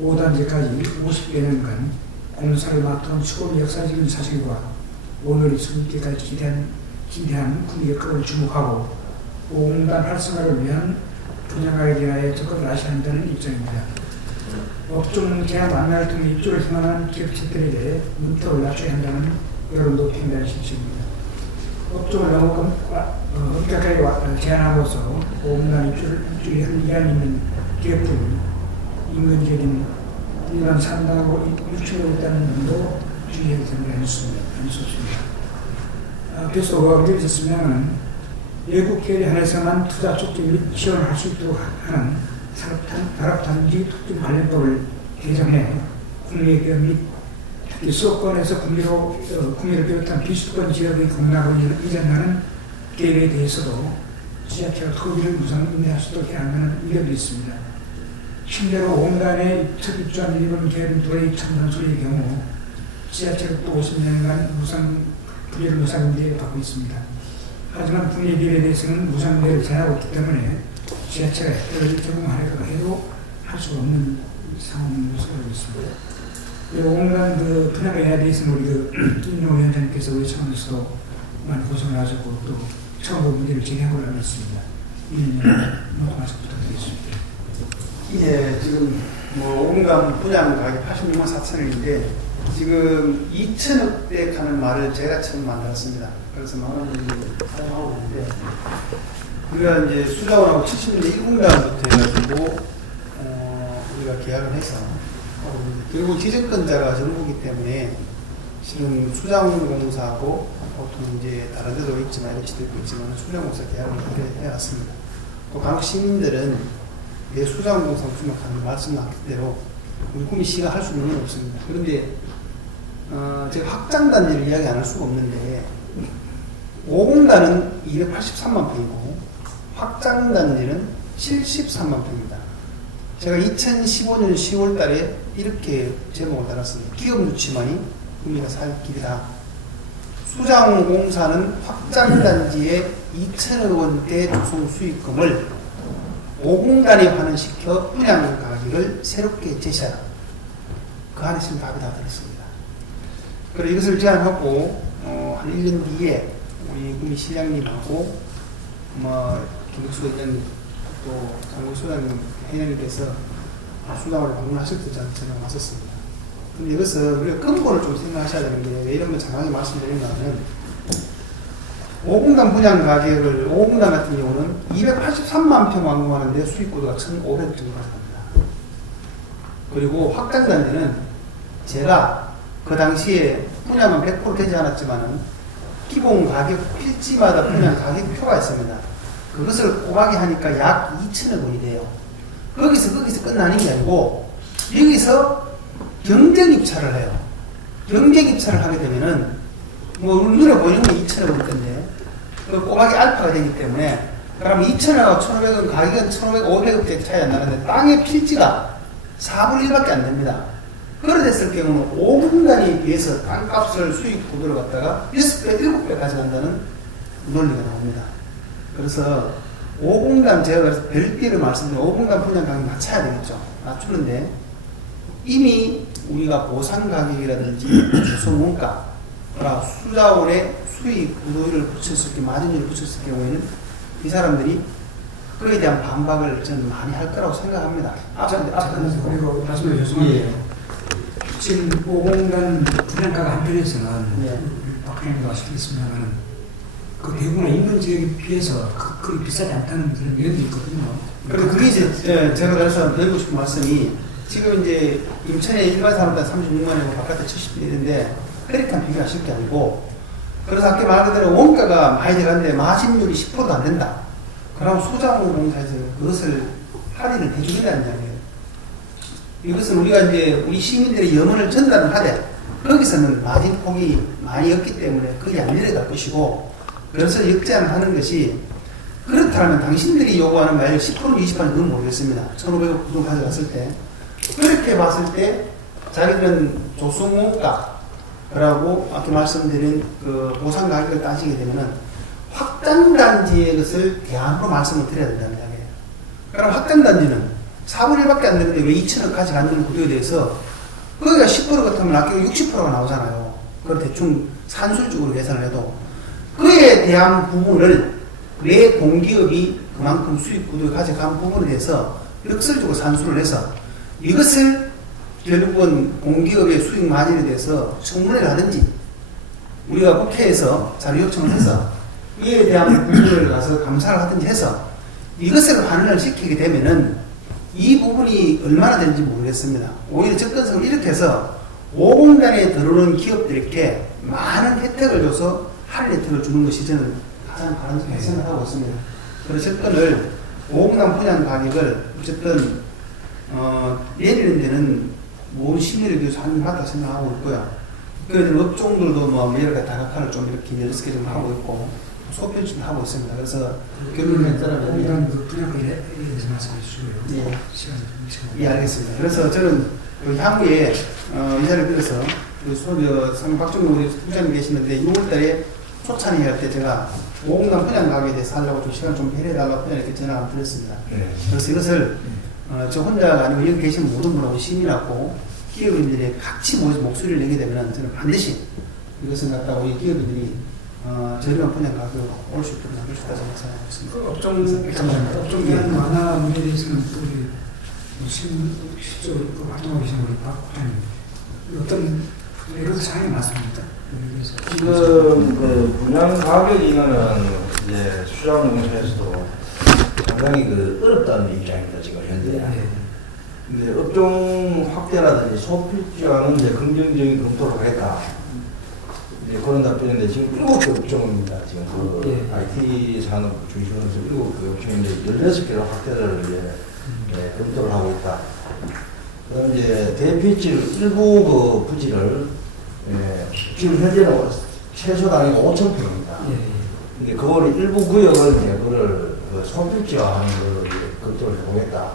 5단지까지 50여 년간 공사를 맡은 수고의 역사적인 사실과 오늘 있기까지 기대한 국민의 것을 주목하고 5공단 활성화를 위한 분양가격 인하에 적극을 하셔야 한다는 입장입니다. 업종 제한 완화를 통해 입주를 희망하는 기업체들에 대해 문턱을 낮춰야 한다는 여론도 팽배한 실정입니다. 업종을 너무 엄격하게 제한함으로써 5공단 입주에 한의한 있는 기업들이 인근적인 일반 산당으로 유치되고 있다는 점도 주의해야 된다는 아니었습니다. 그래서 의혹이 있었으면 외국 기업에 한해서만 투자 촉진 및 지원할 수 있도록 하는 산업단지 특정 관련법을 개정해 국내기업 및 특히 수도권에서 국내를 비롯한 비수도권 지역의 공락을 이전하는 계획에 대해서도 지자체가 토지를 무상 임대할 수 있도록 해야 한다는 의견도 있습니다. 실제로 5공단에 첫 입주한 일본 기업인 도레이 첨단 소리의 경우 지자체가 또 50년간 분리를 무상 임대를 받고 있습니다. 하지만 분리기업에 대해서는 무상 임대를 제한하고 있기 때문에 지자체가 혜택을 제공하려고 해도 할 수가 없는 상황으로 알고 있습니다. 5공단 그 분양에 대해서는 우리 임용 위원장님께서 우리 차원에서 많이 고생을 하셨고 또 처음으로 문제를 제기한 걸로 알고 있습니다. 이는 말씀 부탁드리겠습니다. 예, 지금 5공단 분양 가격 86만 4천원인데 지금 2천억대 가는 말을 제가 처음 만들었습니다. 그래서 많은 분들이 사용하고 있는데 우리가 이제 수자원하고 70년대 1공단부터 해가지고 우리가 계약을 해서 결국 지정권자가 정부이기 때문에 실은 수자원공사하고 보통 이제 다른 데도 있지만 LH도 있지만 수자원공사 계약을 그렇게 해왔습니다. 또 간혹 시민들은 내 수자원공사 주목하는 말씀하신 대로 우리 구미시가 할 수 있는 건 없습니다. 그런데 제가 확장단지를 이야기 안 할 수가 없는데 5공단은 283만 평이고 확장단지는 73만 평입니다. 제가 2015년 10월 달에 이렇게 제목을 달았습니다. 기업 유치만이 구미가 살 길이다. 수자원공사는 확장단지에 2천억 원대 조성 수익금을 5공단에 환원시켜 분양 가격을 새롭게 제시하라. 그 안에 지금 답이 다 들었습니다. 그래서 이것을 제안하고 한 1년 뒤에 우리 구미 시장님하고 김국수 의장님 또 장국수 회장님 회장님께서 수다원에 방문하실 때 제가 왔었습니다. 근데 이것을 우리가 근본을 좀 생각하셔야 되는 게 왜 이런 걸 정확히 말씀드리냐면 5공단 분양 가격을 5공단 같은 경우는 283만 평 완공하는데 수익구도가 1,500 정도 가져갑니다. 그리고 확장단지는 제가 그 당시에 분양은 100% 되지 않았지만은 기본 가격 필지마다 분양 가격표가 있습니다. 그것을 꼬박이 하니까 약 2천억 원이 돼요. 거기서 끝나는 게 아니고 여기서 경쟁 입찰을 해요. 경쟁 입찰을 하게 되면은 뭐 눈에 보이는 건 2천억 원일 텐데 그 꼬박이 알파가 되기 때문에 그럼 2천억하고 1,500원 가격은 1,500, 500억짜리 차이 안 나는데 땅의 필지가 4분의 1밖에 안 됩니다. 그래 됐을 경우는 5분단에 비해서 땅값을 수익 구도를 갖다가 6배, 7배 가져간다는 논리가 나옵니다. 그래서 5공단 제가 그래서 별개로 말씀드린 5공단 분양 가격 낮춰야 되겠죠. 낮추는데 이미 우리가 보상 가격이라든지 주소문가, 수자원의 수익 구도를 붙였을 때 마진율을 붙였을 경우에는 이 사람들이 그에 대한 반박을 저는 많이 할 거라고 생각합니다. 그리고 말씀해 죄송한데 지금 5공단 분양가가 한편에서는 박형님도 아시겠습니다만 그 대구나 인근 지역에 비해서 그리 비싸지 않다는 그런 면도 있거든요. 그리고 그게 이제 제가 그래서 드리고 싶은 말씀이 지금 이제 인천에 일반 사람들 36만 원이고 바깥에 70인데 그렇게 비교가 쉽게 아니고 그래서 아까 말 그대로 원가가 많이 들어갔는데 마진율이 10%도 안 된다. 그럼 소자원공사에서 그것을 할인을 해주겠다는 이야기예요. 이것은 우리가 이제 우리 시민들의 염원을 전달을 하되 거기서는 마진 폭이 많이 없기 때문에 그게 안 내려갈 것이고 그래서 역제안을 하는 것이 그렇다면 당신들이 요구하는 만약 10% 20%는 그건 모르겠습니다. 1,500억 구동 가져갔을 때 그렇게 봤을 때 자기들은 조수문가라고 아까 말씀드린 그 보상 가격을 따지게 되면은 확장단지의 것을 대안으로 말씀을 드려야 된다는 이야기예요. 그럼 확장단지는 4분의 1밖에 안 되는데 왜 2천억 가져가는 구도에 대해서 거기가 10% 같으면 아까 60%가 나오잖아요. 그걸 대충 산술적으로 계산을 해도 그에 대한 부분을 왜 공기업이 그만큼 수익 구도에 가져간 부분에 대해서 역설적으로 산수를 해서 이것을 결국은 공기업의 수익 마진에 대해서 청문회를 하든지 우리가 국회에서 자료 요청을 해서 이에 대한 부분을 가서 감사를 하든지 해서 이것을 환원을 시키게 되면은 이 부분이 얼마나 되는지 모르겠습니다. 오히려 접근성을 이렇게 해서 5공단에 들어오는 기업들에게 많은 혜택을 줘서 할인 혜택을 주는 것이 저는 가장 바람직하게 생각하고 있습니다. 그래서 접근을 5공단 분양 가격을 어쨌든 내리는 데는 모든 심리를 위해서 하는 것 같다 생각하고 있고요. 그래서 업종들도 뭐 여러 가지 다각화를 좀 이렇게 6개 좀 하고 있고 소표를 좀 하고 있습니다. 그래서 결론을 따르면 그 분양가에 대해서 말씀해 주시고요. 예. 시간 좀 예, 알겠습니다. 그래서 저는 그 향후에 이 자리를 빌어서 박정동 우리 부장님 계시는데 6월달에 초찬이 할 때 제가 5공단 분양 가격에 대해서 하려고 좀 시간 좀 배려해달라고 부장님께 전화를 드렸습니다. 그래서 이것을 저 혼자가 아니고 여기 계신 모든 분하고 시민하고 기업인들이 같이 모여서 목소리를 내게 되면 저는 반드시 이것을 갖다가 우리 기업인들이 저렴한 분양 가격으로 올 수 있도록 만들 수 있다고 생각하고 있습니다. 그 업종 기한 완화 문제에 대해서는 또 우리 실제로 또 활동하고 계신 우리 박 부장님 어떤 이런 상황이 맞습니까? 지금 그 분양 가격 인하는 이제 수자원공사에서도 상당히 그 어렵다는 입장입니다. 지금 현재. 근데 업종 확대라든지 소필지와는 이제 긍정적인 검토를 하겠다. 이제 그런 답변인데 지금 7개 업종입니다. 지금 그 IT 산업 중심으로 해서 7개 업종인데 16개로 확대를 이제 검토를 하고 있다. 그다음 이제 대피지를 일부 그 부지를 지금 현재는 최소 단위가 5,000평입니다. 근데 그걸 일부 구역을 이제 그걸 그 소필지화하는 걸 검토를 해보겠다.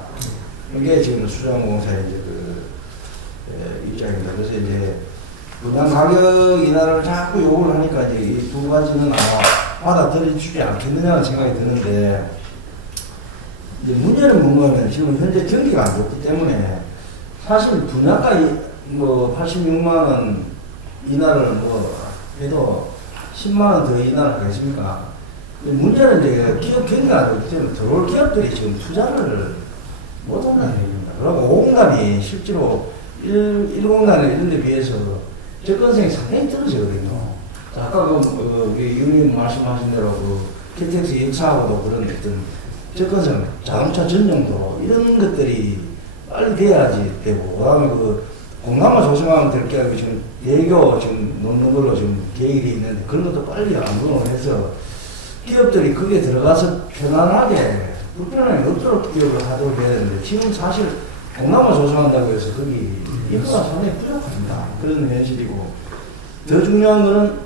이게 지금 수자원공사의 이제 그 입장입니다. 그래서 이제 분양 가격 인하를 자꾸 요구를 하니까 이제 이 두 가지는 아마 받아들여주지 않겠느냐는 생각이 드는데 이제 문제는 뭔가는 지금 현재 경기가 안 좋기 때문에 사실 분양가 뭐 86만 원 인하를 뭐 해도 10만 원 더 인하를 하겠습니까? 문제는 이제 기업 경기가 안 좋기 때문에 들어올 기업들이 지금 투자를 못 한다는 얘기입니다. 그리고 5공단이 실제로 1공단에 이런 데 비해서 접근성이 상당히 떨어지거든요. 자, 아까 우리 의원님 말씀하신 대로 KTX 역사하고도 그런 어떤 접근성, 자동차 전용도 이런 것들이 빨리 돼야지 되고, 그 다음에 공항만 조성하면 될 게 아니고 지금 대교 지금 놓는 걸로 지금 계획이 돼 있는데 그런 것도 빨리 안건을 해서 기업들이 거기에 들어가서 편안하게 불편함이 없도록 기업을 하도록 해야 되는데 지금 사실 공항만 조성한다고 해서 거기 인프가 상당히 부족합니다. 그런 현실이고, 더 중요한 거는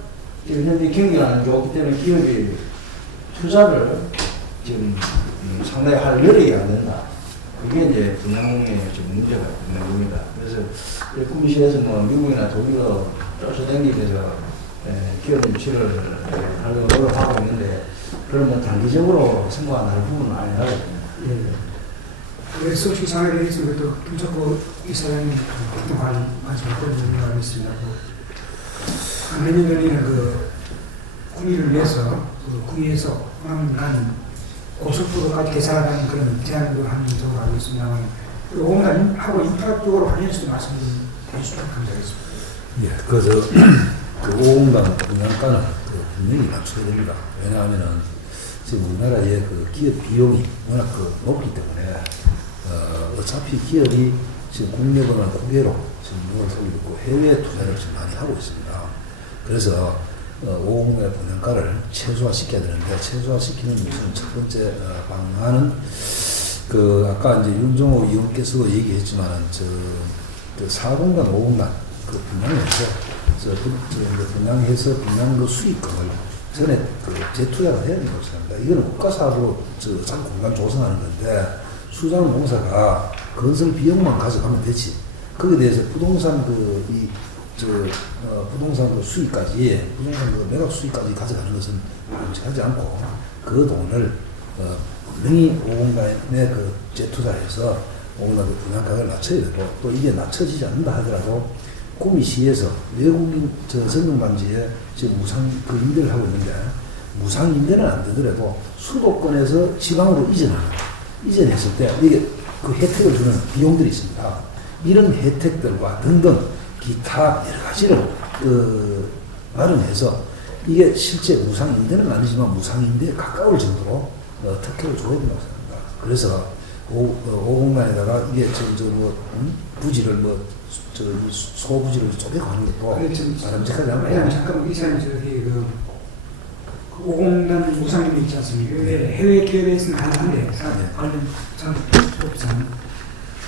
지금 현재 경기가 안 좋기 때문에 기업이 투자를 지금 상당히 할 여력이 안 된다. 그게 이제 분양에 지금 문제가 있는 겁니다. 그래서 꿈시에서 뭐 미국이나 독일로 쫓아다니면서 기업 유치를 하려고 노력하고 있는데, 그러면 단기적으로 성공한 할 부분은 아니라고 봅니다. 그래서 시상에 대해서 또 김석호 이사장님 그동안 말씀을 드리겠습니다. 몇 년 전에는 구미를 위해서 구미에서 호남간 고속도로까지 개설하는 그런 제안도 한 적으로 알고 있습니다만, 오늘하고 인프라 쪽으로 관련해서도 말씀해 주시면 감사하겠습니다. 예, 그 5공단 분양가는 분명히 낮춰야 됩니다. 왜냐하면은 지금 우리나라의 기업 비용이 워낙 높기 때문에 어차피 기업이 지금 국내보다 국외로 지금 눈을 쏘고 있고 해외 투자를 지금 많이 하고 있습니다. 그래서 5공단의 분양가를 최소화시켜야 되는데, 최소화시키는 무슨 첫 번째 방안은 아까 이제 윤종호 의원께서도 얘기했지만은 4공단, 5공단 분양해서 분양 수익금을 전에 재투자가 해야 된다고 생각합니다. 이거는 국가사업으로 장 공간 조성하는 건데, 수자원공사가 건설 비용만 가져가면 되지. 거기에 대해서 부동산 부동산 수익까지, 부동산 매각 수익까지 가져가는 것은 바람직하지 않고, 그 돈을 분명히 5공단에 재투자해서 5공단 분양가를 낮춰야 되고, 또 이게 낮춰지지 않는다 하더라도 구미시에서 외국인 전용단지에 지금 무상 임대를 하고 있는데, 무상 임대는 안 되더라도 수도권에서 지방으로 이전했을 때 이게 혜택을 주는 비용들이 있습니다. 이런 혜택들과 등등 기타 여러 가지를 마련해서, 이게 실제 무상 임대는 아니지만 무상 임대에 가까울 정도로 특혜를 줘야 된다고 생각합니다. 그래서 5공단에다가 이게 부지를 소부지를 쪼개가는 것도 바람직하지 않나요? 잠깐만 이사님, 5공단 무상임대 있지 않습니까? 해외 기업에서는 가능한데 관련 상업상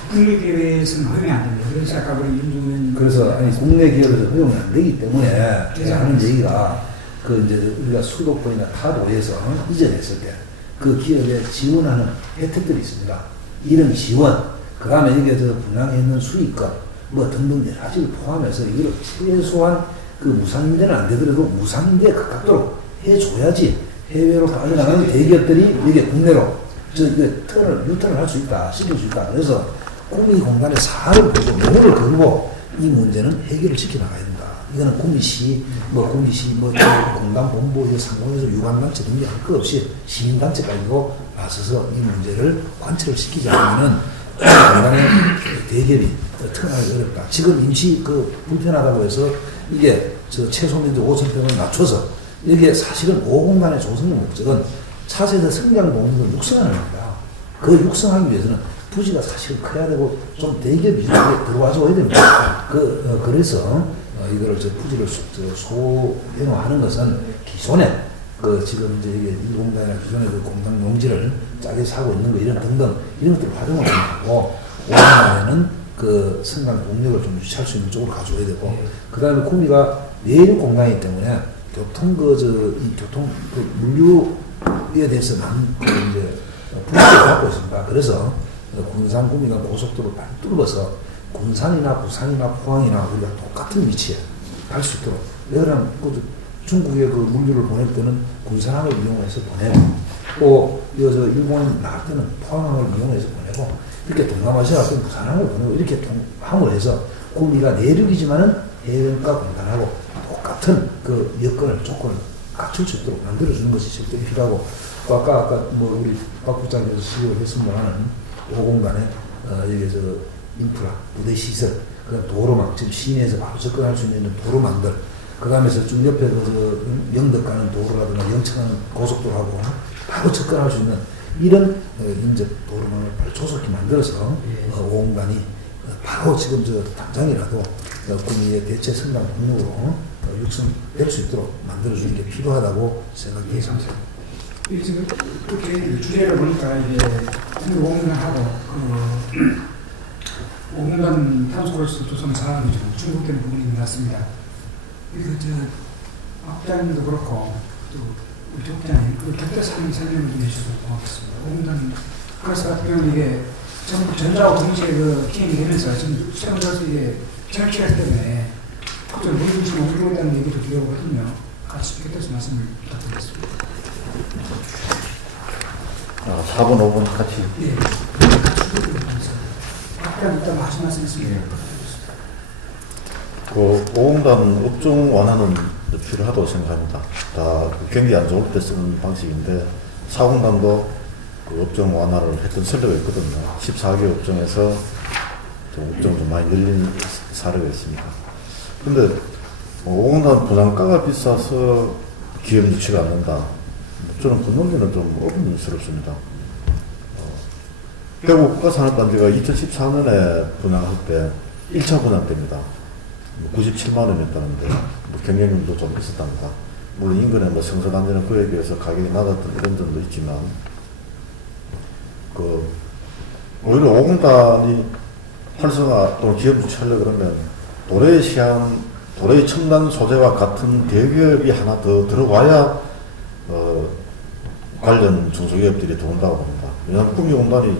국내 기업에서는 허용이 안 됩니다. 그래서 아까 우리 윤종현 그래서 국내 기업에서 허용이 안 되기 때문에 하는 얘기가 이제 우리가 수도권이나 타 도에서 이전했을 때 그 기업에 지원하는 혜택들이 있습니다. 이런 지원, 그 다음에 이게 분양해 있는 수익금 등등 여러 가지를 포함해서 이걸 최소한 무상임대는 안 되더라도 무상임대에 가깝도록 해줘야지 해외로 빠져나가는 대기업들이 이게 국내로 유턴을 할 수 있다, 시킬 수 있다. 그래서 구미공단의 사활을 보고 노력을 걸고 이 문제는 해결을 시켜나가야 된다. 이거는 구미시, 공단본부, 상공에서 유관단체 등등 할 것 없이 시민단체까지도 나서서 이 문제를 관철을 시키지 않으면은 공단의 대기업이 턴하기 어렵다. 지금 임시 불편하다고 해서 이게 최소민주 5,000평을 낮춰서 이게 사실은 5공단의 조성의 목적은 차세대 성장 동력을 육성하는 겁니다. 그 육성하기 위해서는 부지가 사실 커야 되고 좀 대기업이 들어와줘야 됩니다. 그래서 이거를 부지를 소형화하는 것은 기존에 지금 이제 이게 1공단이나 기존의 공단 용지를 짜게 사고 있는 거 이런 등등 이런 것들을 활용을 하고 5공단에는 성장 동력을 좀 유치할 수 있는 쪽으로 가져야 되고, 그 다음에 구미가 내일 공단이기 때문에 교통 물류에 대해서 이제 분야를 갖고 있습니다. 그래서 군산 구미가 고속도로 딱 뚫어서 군산이나 부산이나 포항이나 우리가 똑같은 위치에 갈 수 있도록, 왜냐하면 중국에 물류를 보낼 때는 군산항을 이용해서 보내고, 또 여기서 일본 나갈 때는 포항항을 이용해서 보내고, 이렇게 동남아시아 갈 때는 부산항을 보내고, 이렇게 함을 해서 구미가 내륙이지만은 해변가 공단하고 똑같은 조건을 갖출 수 있도록 만들어주는 것이 절대 필요하고, 또 아까 우리 박 부장께서 지적을 했습니다만은 5공단에 이게 저 인프라, 부대 시설, 그다음 도로망, 지금 시내에서 바로 접근할 수 있는 도로망들, 그 다음에 쭉 옆에 영덕 가는 도로라든가 영천 가는 고속도로하고 바로 접근할 수 있는 이런 인접 도로망을 바로 조속히 만들어서 오공단이 바로 지금 당장이라도 구미의 대체 성장 동력으로 육성될 수 있도록 만들어주는 게 필요하다고 생각합니다. 지금 이렇게 주제를 보니까 이게 오공단하고 오공단 탄소로서 조성 사항이 좀 중복되는 부분이 있는 것 같습니다. 그래서 학장님도 그렇고 또 우리 족장님 그 격대 설명을 좀 해주셔서 고맙겠습니다. 오공단 그래서 같은 경우는 이게 전부 전자와 동시에 기행이 되면서 지금 수영자로서 이게 정치가 때문에 좀 물리주시면 오고 있다는 얘기도 들어오거든요. 같이 격대서 말씀을 부탁드리겠습니다. 4번, 5번 같이. 예. 학장 이따 하신 말씀 있습니다. 그 오공단 업종 완화는 필요하다고 생각합니다. 다 경기 안 좋을 때 쓰는 방식인데 사공단도 그 업종 완화를 했던 선례가 있거든요. 14개 업종에서 좀 업종 좀 많이 늘린 사례가 있습니다. 근데 오공단 분양가가 비싸서 기업 유치가 안 된다. 저는 그 논리는 좀 의문스럽습니다. 대구 국가산업단지가 2014년에 분양할 때 1차 분양 때입니다. 97만 원이었다는데 경쟁률도 좀 있었답니다. 물론 인근에 성서단지는 그에 비해서 가격이 낮았던 이런 점도 있지만 오히려 오공단이 활성화 또는 기업 유치하려고 그러면 도로의 첨단 소재와 같은 대기업이 하나 더 들어와야 관련 중소기업들이 들어온다고 봅니다. 왜냐하면 구미공단이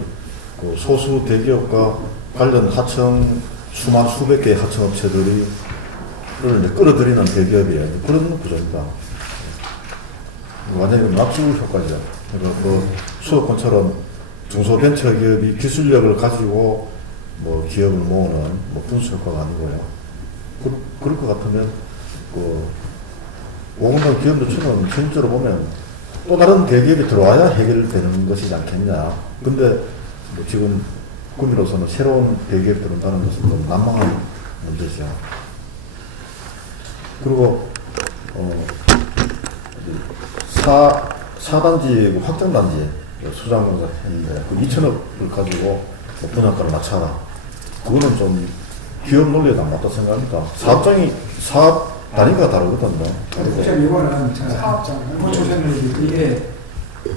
소수 대기업과 관련 하청 수백 개의 하청업체들을 끌어들이는 대기업이에요. 그런 구조입니다. 완전히 납수 효과죠. 그러니까 수도권처럼 중소벤처기업이 기술력을 가지고 기업을 모으는 분수 효과가 아니고요. 그럴 것 같으면 오공단 기업 유치는 현실적으로 보면 또 다른 대기업이 들어와야 해결되는 것이지 않겠냐. 근데 지금 구미로서는 새로운 대기업이 들어온다는 것은 좀 난망한 문제죠. 그리고 4단지 확장단지 수장공사 했는데 2천억을 가지고 분양가를 맞춰라. 그거는 좀 기업 논리에 안 맞다 생각합니다. 사업 단위가 다르거든요. 국장 이거는 고초선을 이게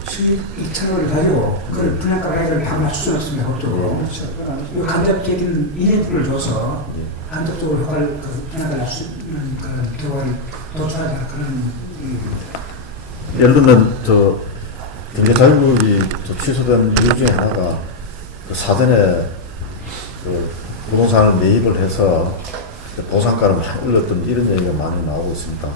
수익 2천원을 가지고 그걸 분양가를 다 맞출 수는 없습니다. 법적으로. 간접적인 인인프를 줘서 간접적으로 효과를 분양가를 낮출 수 있는 그런 결과를 도출하자 그런 예를 들면 경제자유구역이 취소된 이유 중에 하나가 사전에 부동산을 매입을 해서 보상가를 많이 올렸던 이런 얘기가 많이 나오고 있습니다.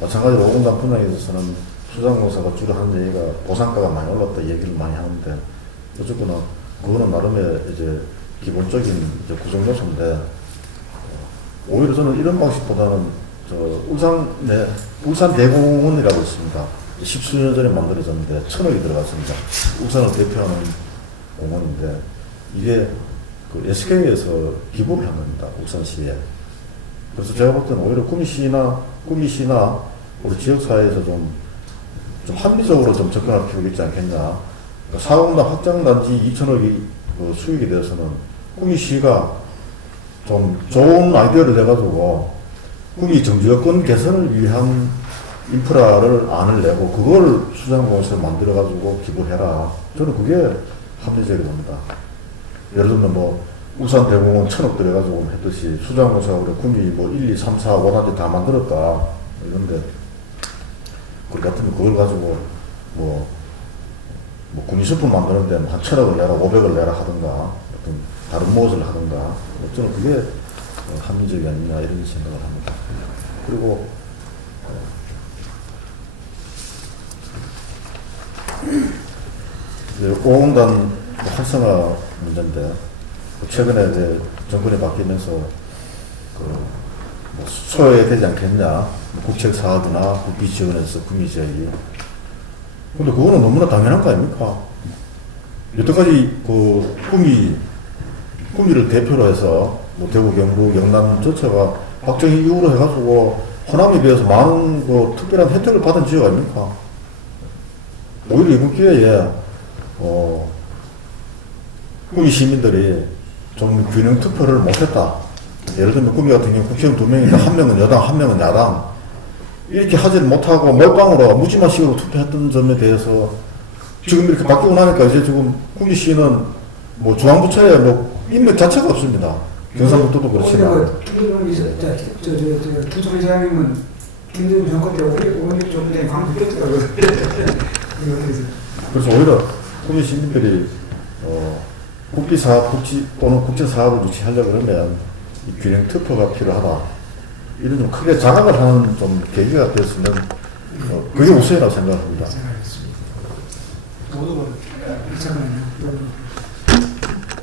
마찬가지로 오공단 분양에 있어서는 수장공사가 주로 하는 얘기가 보상가가 많이 올랐다 얘기를 많이 하는데 어쨌거나 그거는 나름의 이제 기본적인 구성 요소인데 오히려 저는 이런 방식보다는 울산 대공원이라고 있습니다. 10수년 전에 만들어졌는데 1,000억이 들어갔습니다. 울산을 대표하는 공원인데 이게 SK에서 기부를 한 겁니다. 울산시에. 그래서 제가 볼 때는 오히려 구미시나 우리 지역사회에서 좀 합리적으로 좀 접근할 필요가 있지 않겠냐. 사공단 확장단지 2,000억이 수익이 되어서는 구미시가 좀 좋은 아이디어를 내가지고 구미 정지여건 개선을 위한 인프라를 안을 내고 그걸 수장공사에 만들어가지고 기부해라. 저는 그게 합리적이 봅니다. 예를 들면 울산 대공원 1,000억 들여가지고 했듯이 수장공사가 우리 구미 1, 2, 3, 4, 5단지 다 만들었다. 이런데 그리 같으면 그걸 가지고 구미숲을 만드는데 한 1,000억을 내라 500을 내라 하든가 어떤 다른 무엇을 하든가 저는 그게 합리적이 아니냐 이런 생각을 합니다. 그리고 오공단 활성화 문제인데 최근에 이제 정권이 바뀌면서 소요되지 않겠냐 국책 사업이나 국비 지원에서 구미 지역이 근데 그거는 너무나 당연한 거 아닙니까? 여태까지 구미 구미를 대표로 해서 뭐 대구, 경북, 영남 전체가 박정희 이후로 해가지고 호남에 비해서 많은 그 특별한 혜택을 받은 지역 아닙니까? 오히려 이번 기회에 구미 시민들이 좀 균형 투표를 못했다. 예를 들면 구미 같은 경우 국회의원 2명인데 1명은 여당, 1명은 야당 이렇게 하지 못하고 몰빵으로 무지마식으로 투표했던 점에 대해서 지금 이렇게 바뀌고 나니까 이제 지금 구미시는 뭐 중앙부처에 뭐 인맥 자체가 없습니다. 경상북도도 그렇지만. 투소장님은 김대중 정권 때 오히려 좀 강조됐더라고요. 그래서 오히려 구미 시민들이 국비사업 또는 국제사업을 유치하려고 그러면 이 균형 투표가 필요하다. 이런 좀 크게 자각을 하는 좀 계기가 됐으면 그게 우선이라고 생각합니다.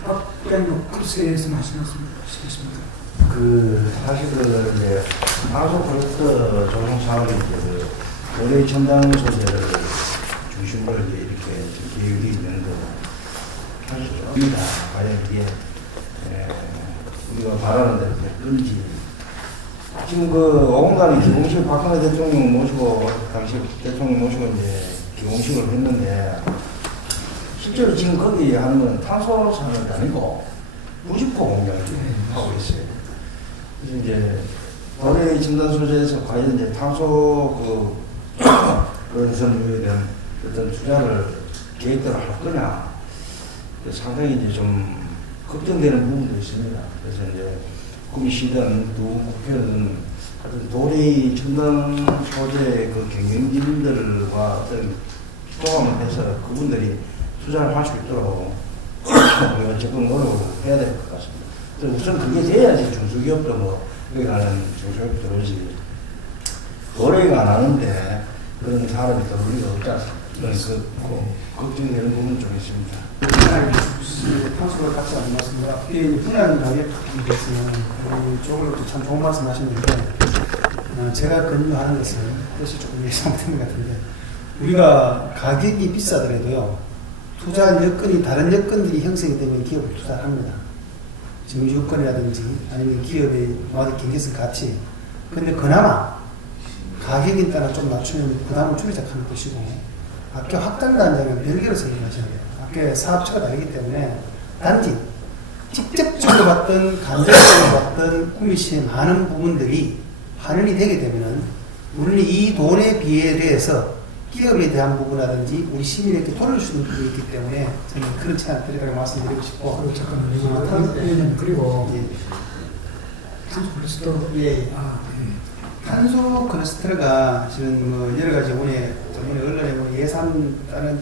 박병욱 크루스에서 말씀하셨습니다. 사실 이제 다소 프로젝트 조성 사업이 이제 올해 첨단 소재를 중심으로 이렇게 계획이 있는 거고 사실 좀입니다. 과연 이게 우리가 바라는 대로 될건지 지금 그 5분간에 기공식 박근혜 대통령 모시고 당시 대통령 모시고 이제 기공식을 했는데 실제로 지금 거기 하는 건 탄소 산업이 아니고 부식포 공장을 하고 있어요. 그래서 이제 올해 첨단 소재에서 과연 이제 탄소 그런 선유에 대한 어떤 투자를 계획대로 할 거냐 상당히 이제 좀 걱정되는 부분도 있습니다. 그래서 이제 구미시든 또 국회든 어떤 도리 첨단 소재 그 경영진들과 어떤 조합을 해서 그분들이 투자를 할 수 있도록 우리가 적극 노력을 해야 될 것 같습니다. 그래서 우선 그게 돼야지 중소기업도 뭐 여기 가는 중소기업 들어오지 노래가 안 하는데 그런 사람이 더 우리가 없지 않습니까? 걱정되는 부분 좀 있습니다. 평소와 같지 않은 말씀입니다. 분야는 가격이 됐으면 쪽으로 참 좋은 말씀 하시는데 제가 근무하는 것은 뜻이 조금 예상된 것 같은데 우리가 가격이 비싸더라도요 투자 여건이 다른 여건들이 형성이 되면 기업을 투자를 합니다. 증주 여건이라든지 아니면 기업의 경제성 가치. 근데 그나마 가격에 따라 좀 낮추면 부담을 줄이자 하는 것이고 학교 확장단장은 별개로 생각하셔야 돼요. 학교의 사업처가 다르기 때문에 단지 직접적으로 봤던 간접적으로 봤던 구미시의 많은 부분들이 반영이 되게 되면은 우리는 이 돈에 비례해서 기업에 대한 부분이라든지 우리 시민에게 돌릴 수 있는 부분이 있기 때문에 저는 그렇지 않다고 말씀드리고 싶고 잠깐만요. 그리고 탄소 클러스터 탄소 클러스터가 지금 뭐 여러 가지 저번에 언론에 뭐 예산 딸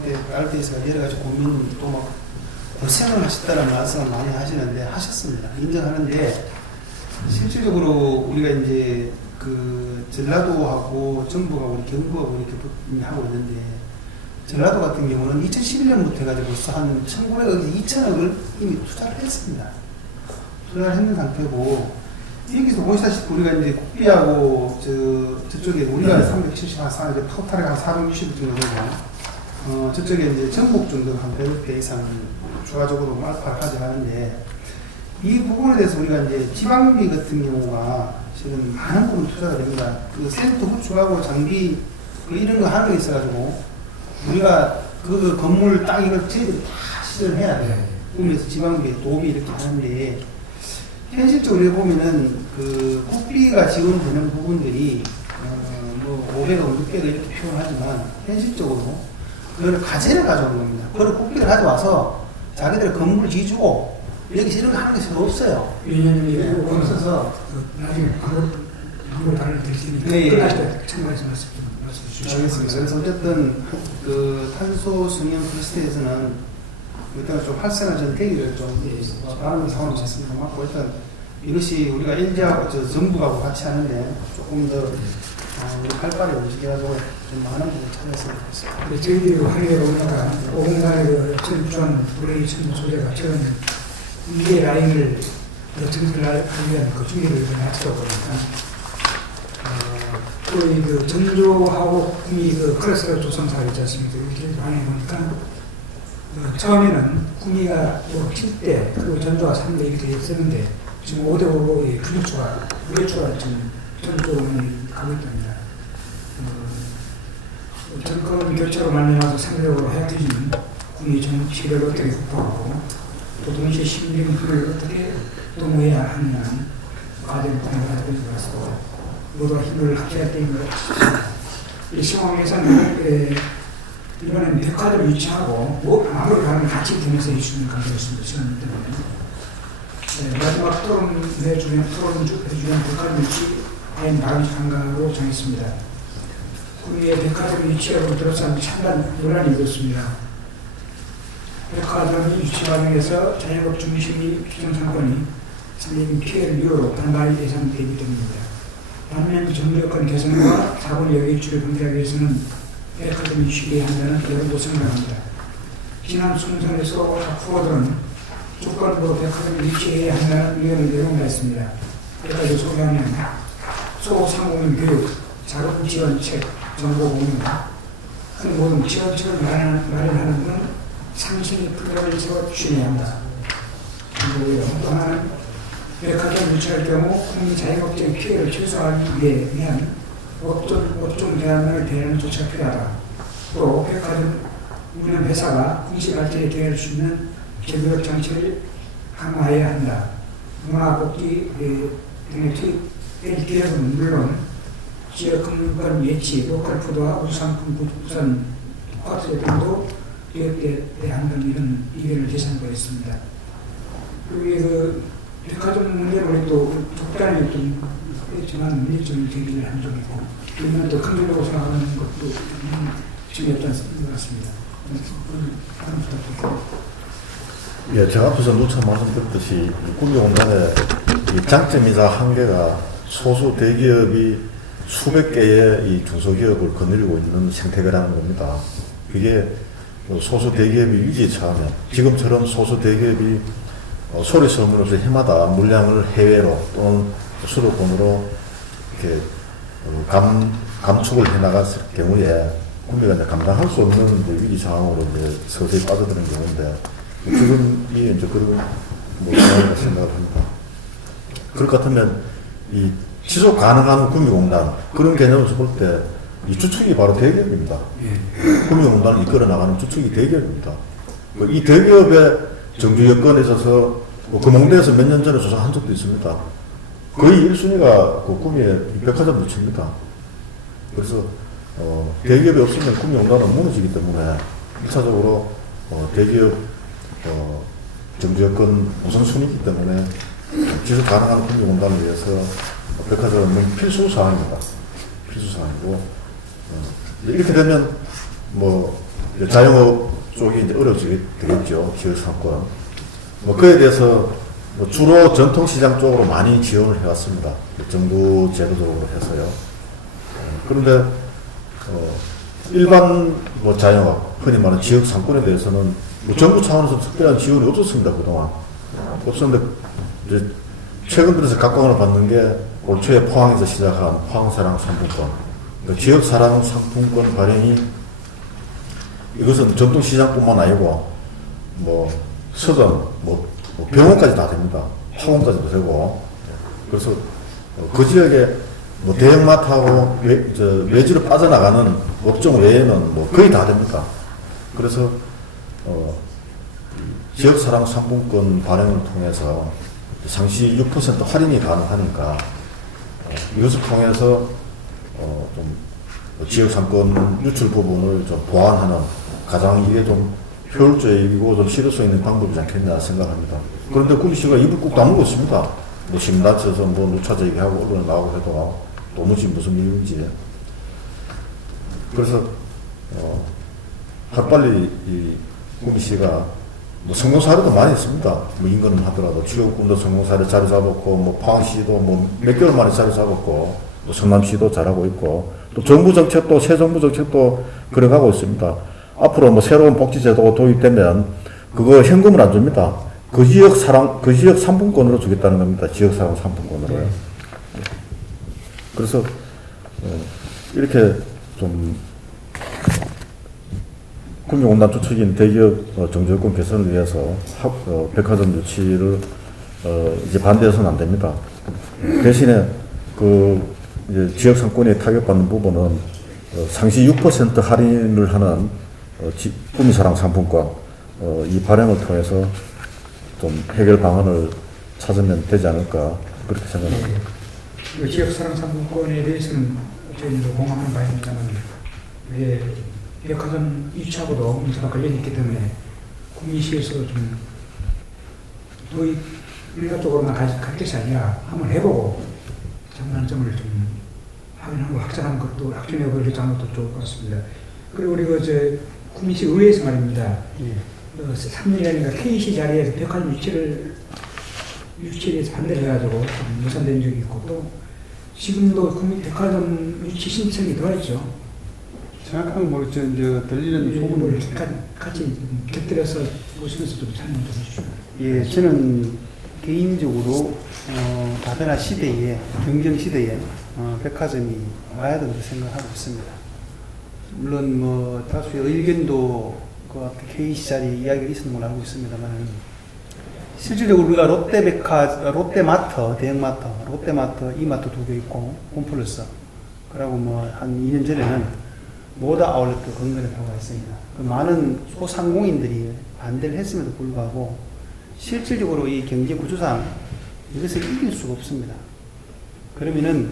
때 있어서 여러 가지 고민 또 막 고생을 하셨다는 말씀을 많이 하시는데 하셨습니다. 인정하는데 실질적으로 우리가 이제 그 전라도하고 정부하고 우리 경부하고 이렇게 하고 있는데 전라도 같은 경우는 2011년부터 해가지고 벌써 한 1,900억, 2,000억을 이미 투자를 했습니다. 투자를 했는 상태고 여기서 보시다시피 우리가 이제 국비하고 저쪽에 우리가 370한 토탈에 한 460억 정도 되고 저쪽에 이제 전북 정도 한 100배 이상 추가적으로 알파를 가져가는데 이 부분에 대해서 우리가 이제 지방비 같은 경우가 지금 많은 부분 투자가 됩니다. 그 센터 구축하고 장비 이런 거 하는 게 있어가지고 우리가 그 건물 땅 이걸 저희들이 다 시전해야 돼요. 그러면서 지방비에 도움이 이렇게 하는데 현실적으로 보면은 그 국비가 지원되는 부분들이 뭐 500억, 600억 이렇게 표현하지만 현실적으로 그걸 과제를 가져오는 겁니다. 그걸 국비를 가져와서 자기들 건물을 지어주고 여기서 이런 거 하는 게 별로 없어요. 위원장님이 없어서 나중에 방법 다른 될 테니까 끝날 때 참고해서 말씀 주시죠. 알겠습니다. 그래서 어쨌든 그 탄소 승인 클러스터에서는 일단 좀 활성화 전 대기를 좀 바라는 상황이 있습니다. 맞고 일단 이것이 우리가 LG하고 정부하고 같이 하는데 조금 더 활발히 움직여가지고 좀 많은 부분 찾아냈으면 좋겠습니다. 저희들이 화려에 오다가 5분간에 전주한 브레이 첨단 소재가 처음 이게 라인을 정리를 하기 위한 그 준비를 마치다 보니까 또 이 전조하고 구미 그 클래스가 조성 사업 있지 않습니까? 이렇게 안에 보니까 처음에는 구미가 7대 그리고 전주가 3대 이렇게 되었었는데 지금 5대5의 무게추가 지금 전적으로 가고 있답니다. 정권 교체로 말미암아서 상대적으로 해악해지는 국민 정치를 어떻게 극복하고 또 동시에 시민적인 힘을 어떻게 도모해야 하느냐는 과제를 가지고 있는 것 같습니다. 모두가 힘을 합쳐야 되는 것 같습니다. 이 상황에서는 이번엔 백화점을 유치하고 아무리 가면 같이 되면서 해주는 감사했습니다. 시간 때문에. 마지막 토론 해주는 백화점 유치에 마음 참가로 정했습니다. 국내의 백화점 유치를 둘러싼 찬반 논란이 있었습니다. 백화점 유치 과정에서 자영업 중심의 규정 상권이 생긴 피해를 미루어 반발 예상 대비됩니다. 반면 정부 여건 개선과 자본 여유 유치를 방지하기 위해서는 백화점 유치에 한다는 여론도 생각합니다. 지난 총선에서 후보들은 조건부로 백화점 유치해야 한다는 의견을 내놓았습니다. 여기까지 소개하면 소상공인 교육, 자금 지원책, 정보 공유, 그 모든 지원책을 마련하는 등 상승의 프로그램을 세워주셔야 합니다. 그리고요, 또 하나는 백화점 유치할 경우 국민 자영업자의 피해를 최소화하기 위한 업종 대안을 대하는 조치가 필요하다. 또 백화점 운영 회사가 공시 발전에 대할 수 있는 제도적 장치를 강화해야 한다. 문화복지 등의 투입될 기회는 물론 지역 금융권 예치, 로컬 푸드와 우수상품 부산 쿼트 등도 기획돼야 한다는 이런 의견을 제시한거였습니다. 그리고 백화점 문제로 또 독단이 좀 했지만 문제점이 제기를 한 적이 있고 그러면 또 긍정적으로 생각하는 것도 중요했던 것 같습니다. 다음 부탁드립니다. 예, 제가 앞서서 누차 말씀드렸듯이 구미공단의 이 장점이자 한계가 소수 대기업이 수백 개의 이 중소기업을 거느리고 있는 생태계라는 겁니다. 그게 소수 대기업이 위기에 처하면 지금처럼 소수 대기업이 소리 소문 없이 해마다 물량을 해외로 또는 수도권으로 이렇게 감축을 해나갔을 경우에 구미가 이제 감당할 수 없는 이제 위기 상황으로 이제 서서히 빠져드는 경우인데 지금이 이제 그런 상황이라고 생각을 합니다. 그럴 것 같으면 이 지속 가능한 구미공단 그런 개념에서 볼 때 이 주축이 바로 대기업입니다. 구미공단을 이끌어 나가는 주축이 대기업입니다. 이 대기업의 정규 여건에 있어서 금홍대에서 몇 년 전에 조사한 적도 있습니다. 거의 1순위가 그 구미의 백화점 유치입니다. 그래서 대기업이 없으면 구미공단은 무너지기 때문에 1차적으로 대기업 정규 여건 우선순위이기 때문에 지속 가능한 구미공단을 위해서 백화점은 필수 사항입니다. 필수 사항이고 이렇게 되면 자영업 쪽이 이제 어려워지게 되겠죠. 지역 상권. 그에 대해서 주로 전통시장 쪽으로 많이 지원을 해왔습니다. 정부 제도적으로 해서요. 그런데 일반 자영업, 흔히 말하는 지역 상권에 대해서는 정부 차원에서 특별한 지원이 없었습니다. 그동안. 없었는데 이제 최근 들어서 각광을 받는 게 올 초에 포항에서 시작한 포항사랑 상품권. 지역 사랑 상품권 발행이 이것은 전통시장뿐만 아니고 서점, 병원까지 다 됩니다. 학원까지도 되고. 그래서 그 지역에 대형마트하고 외지로 빠져나가는 업종 외에는 거의 다 됩니다. 그래서 지역사랑 상품권 발행을 통해서 상시 6% 할인이 가능하니까 이것을 통해서 좀 지역상권 유출 부분을 좀 보완하는 가장 이게 좀 효율적이고 좀 실효성 있는 방법이지 않겠나 생각합니다. 그런데 구미시가 입을 꾹 다물고 있습니다. 심다쳐서 누차적 얘기하고 언론에 나오고 해도 도무지 무슨 일인지. 그래서 하루빨리 이 구미시가 성공 사례도 많이 있습니다. 인근은 하더라도 지역군도 성공 사례 자리 잡았고 포항시도 몇 개월 만에 자리 잡았고 또 성남시도 잘하고 있고 또 정부 정책도 새 정부 정책도 그래가고 있습니다. 앞으로 새로운 복지제도가 도입되면 그거 현금을 안 줍니다. 그 지역 상품권으로 주겠다는 겁니다. 지역사랑 상품권으로요. 그래서 이렇게 좀 금융공단 주축인 대기업 정주여건 개선을 위해서 백화점 유치를 이제 반대해서는 안 됩니다. 대신에 그 이제 지역 상권에 타격받는 부분은 상시 6% 할인을 하는 꿈이사랑 상품권 이 발행을 통해서 좀 해결 방안을 찾으면 되지 않을까 그렇게 생각합니다. 그 지역사랑 상품권에 대해서는 저희도 공감하는 바입니다만 왜 백화점 유치하고도 문제가 관련이 있기 때문에 국민시에서 좀 도입 우리가 쪽으로만 갈 것이 아니라 한번 해보고 장단점을 좀 확인하고 확장하는 것도 확정해보고 결정하는 것도 좋을 것 같습니다. 그리고 우리 국민시 의회에서 말입니다. 3년이니까 KC 자리에서 백화점 유치에 대해서 반대를 해가지고 좀 무산된 적이 있고 또 지금도 국민 백화점 유치 신청이 들어있죠. 정확한 뭐 이제 들리는 소문을 같이 곁들여서 보시면서 좀 설명 좀 해주시죠. 예, 저는 개인적으로 다변화 시대에 경쟁 시대에 백화점이 와야 된다고 생각하고 있습니다. 물론 뭐 다수의 의견도 그 KC 자리 이야기가 있었는 걸로 알고 있습니다만 실질적으로 우리가 롯데마트, 대형마트, 롯데마트, 이마트 2개 있고 홈플러스 그리고 뭐 한 2년 전에는 모다 아울렛도 건설에 들어가 있습니다. 그 많은 소상공인들이 반대를 했음에도 불구하고 실질적으로 이 경제 구조상 이것을 이길 수가 없습니다. 그러면은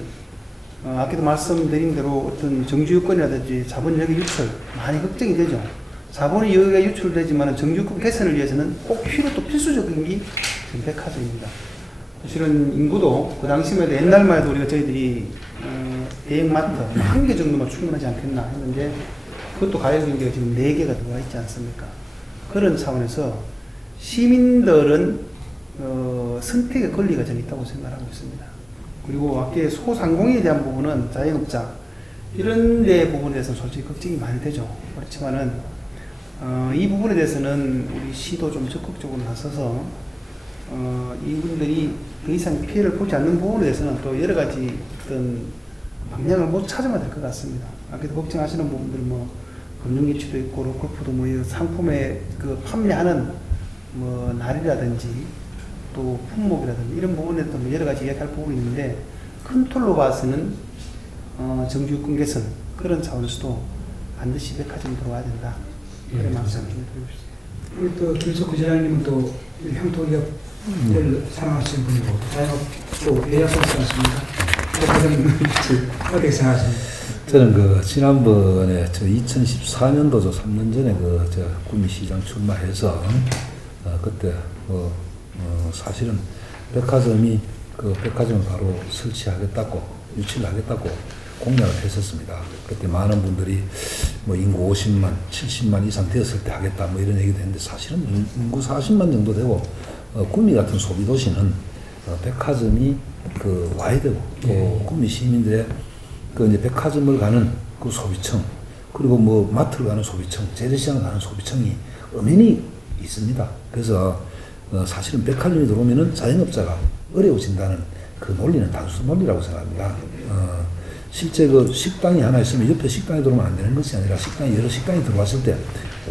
아까도 말씀드린 대로 어떤 정주유권이라든지 자본력의 유출 많이 걱정이 되죠. 자본이 여기가 유출되지만 정주유권 개선을 위해서는 꼭 필수적인 게 지금 백화점입니다. 사실은 인구도 그 당시만 해도 옛날만 해도 저희들이 대형마트 한 개 정도만 충분하지 않겠나 했는데 그것도 가해경제가 지금 4개가 들어와 있지 않습니까? 그런 차원에서 시민들은 선택의 권리가 좀 있다고 생각하고 있습니다. 그리고 아까 소상공인에 대한 부분은 자영업자 이런 데 부분에 대해서는 솔직히 걱정이 많이 되죠. 그렇지만은 이 부분에 대해서는 우리 시도 좀 적극적으로 나서서 이분들이 더 이상 피해를 보지 않는 부분에 대해서는 또 여러 가지 어떤 방향을 못 찾으면 될 것 같습니다. 아까도 걱정하시는 부분들 뭐 금융기치도 있고 로컬푸드 뭐 상품의 그 판매하는 뭐 날이라든지 또 품목이라든지 이런 부분에 또 여러 가지 이야기할 부분이 있는데 큰 틀로 봐서는 정주유권 개선 그런 차원에서도 반드시 백화점이 들어와야 된다. 그런 말씀 좀 드리고 싶습니다. 우리 또 김석구 지사님은 또 향토기업을 사랑하시는 분이고 자영업 또 대학생이지 않습니까? 어떻게 생각하십니까? 저는 지난번에 2014년도죠. 3년 전에 구미시장 출마해서 그때 사실은 백화점을 바로 설치하겠다고 유치를 하겠다고 공약을 했었습니다. 그때 많은 분들이 인구 50만, 70만 이상 되었을 때 하겠다 이런 얘기도 했는데 사실은 인구 40만 정도 되고 구미 같은 소비도시는 백화점이 와야 되고 또 구미 시민들의 이제 백화점을 가는 그 소비층 그리고 마트를 가는 소비층, 재래시장을 가는 소비층이 엄연히 있습니다. 그래서 사실은 백화점이 들어오면은 자영업자가 어려워진다는 그 논리는 단순 논리라고 생각합니다. 실제 식당이 하나 있으면 옆에 식당에 들어오면 안 되는 것이 아니라 여러 식당이 들어왔을 때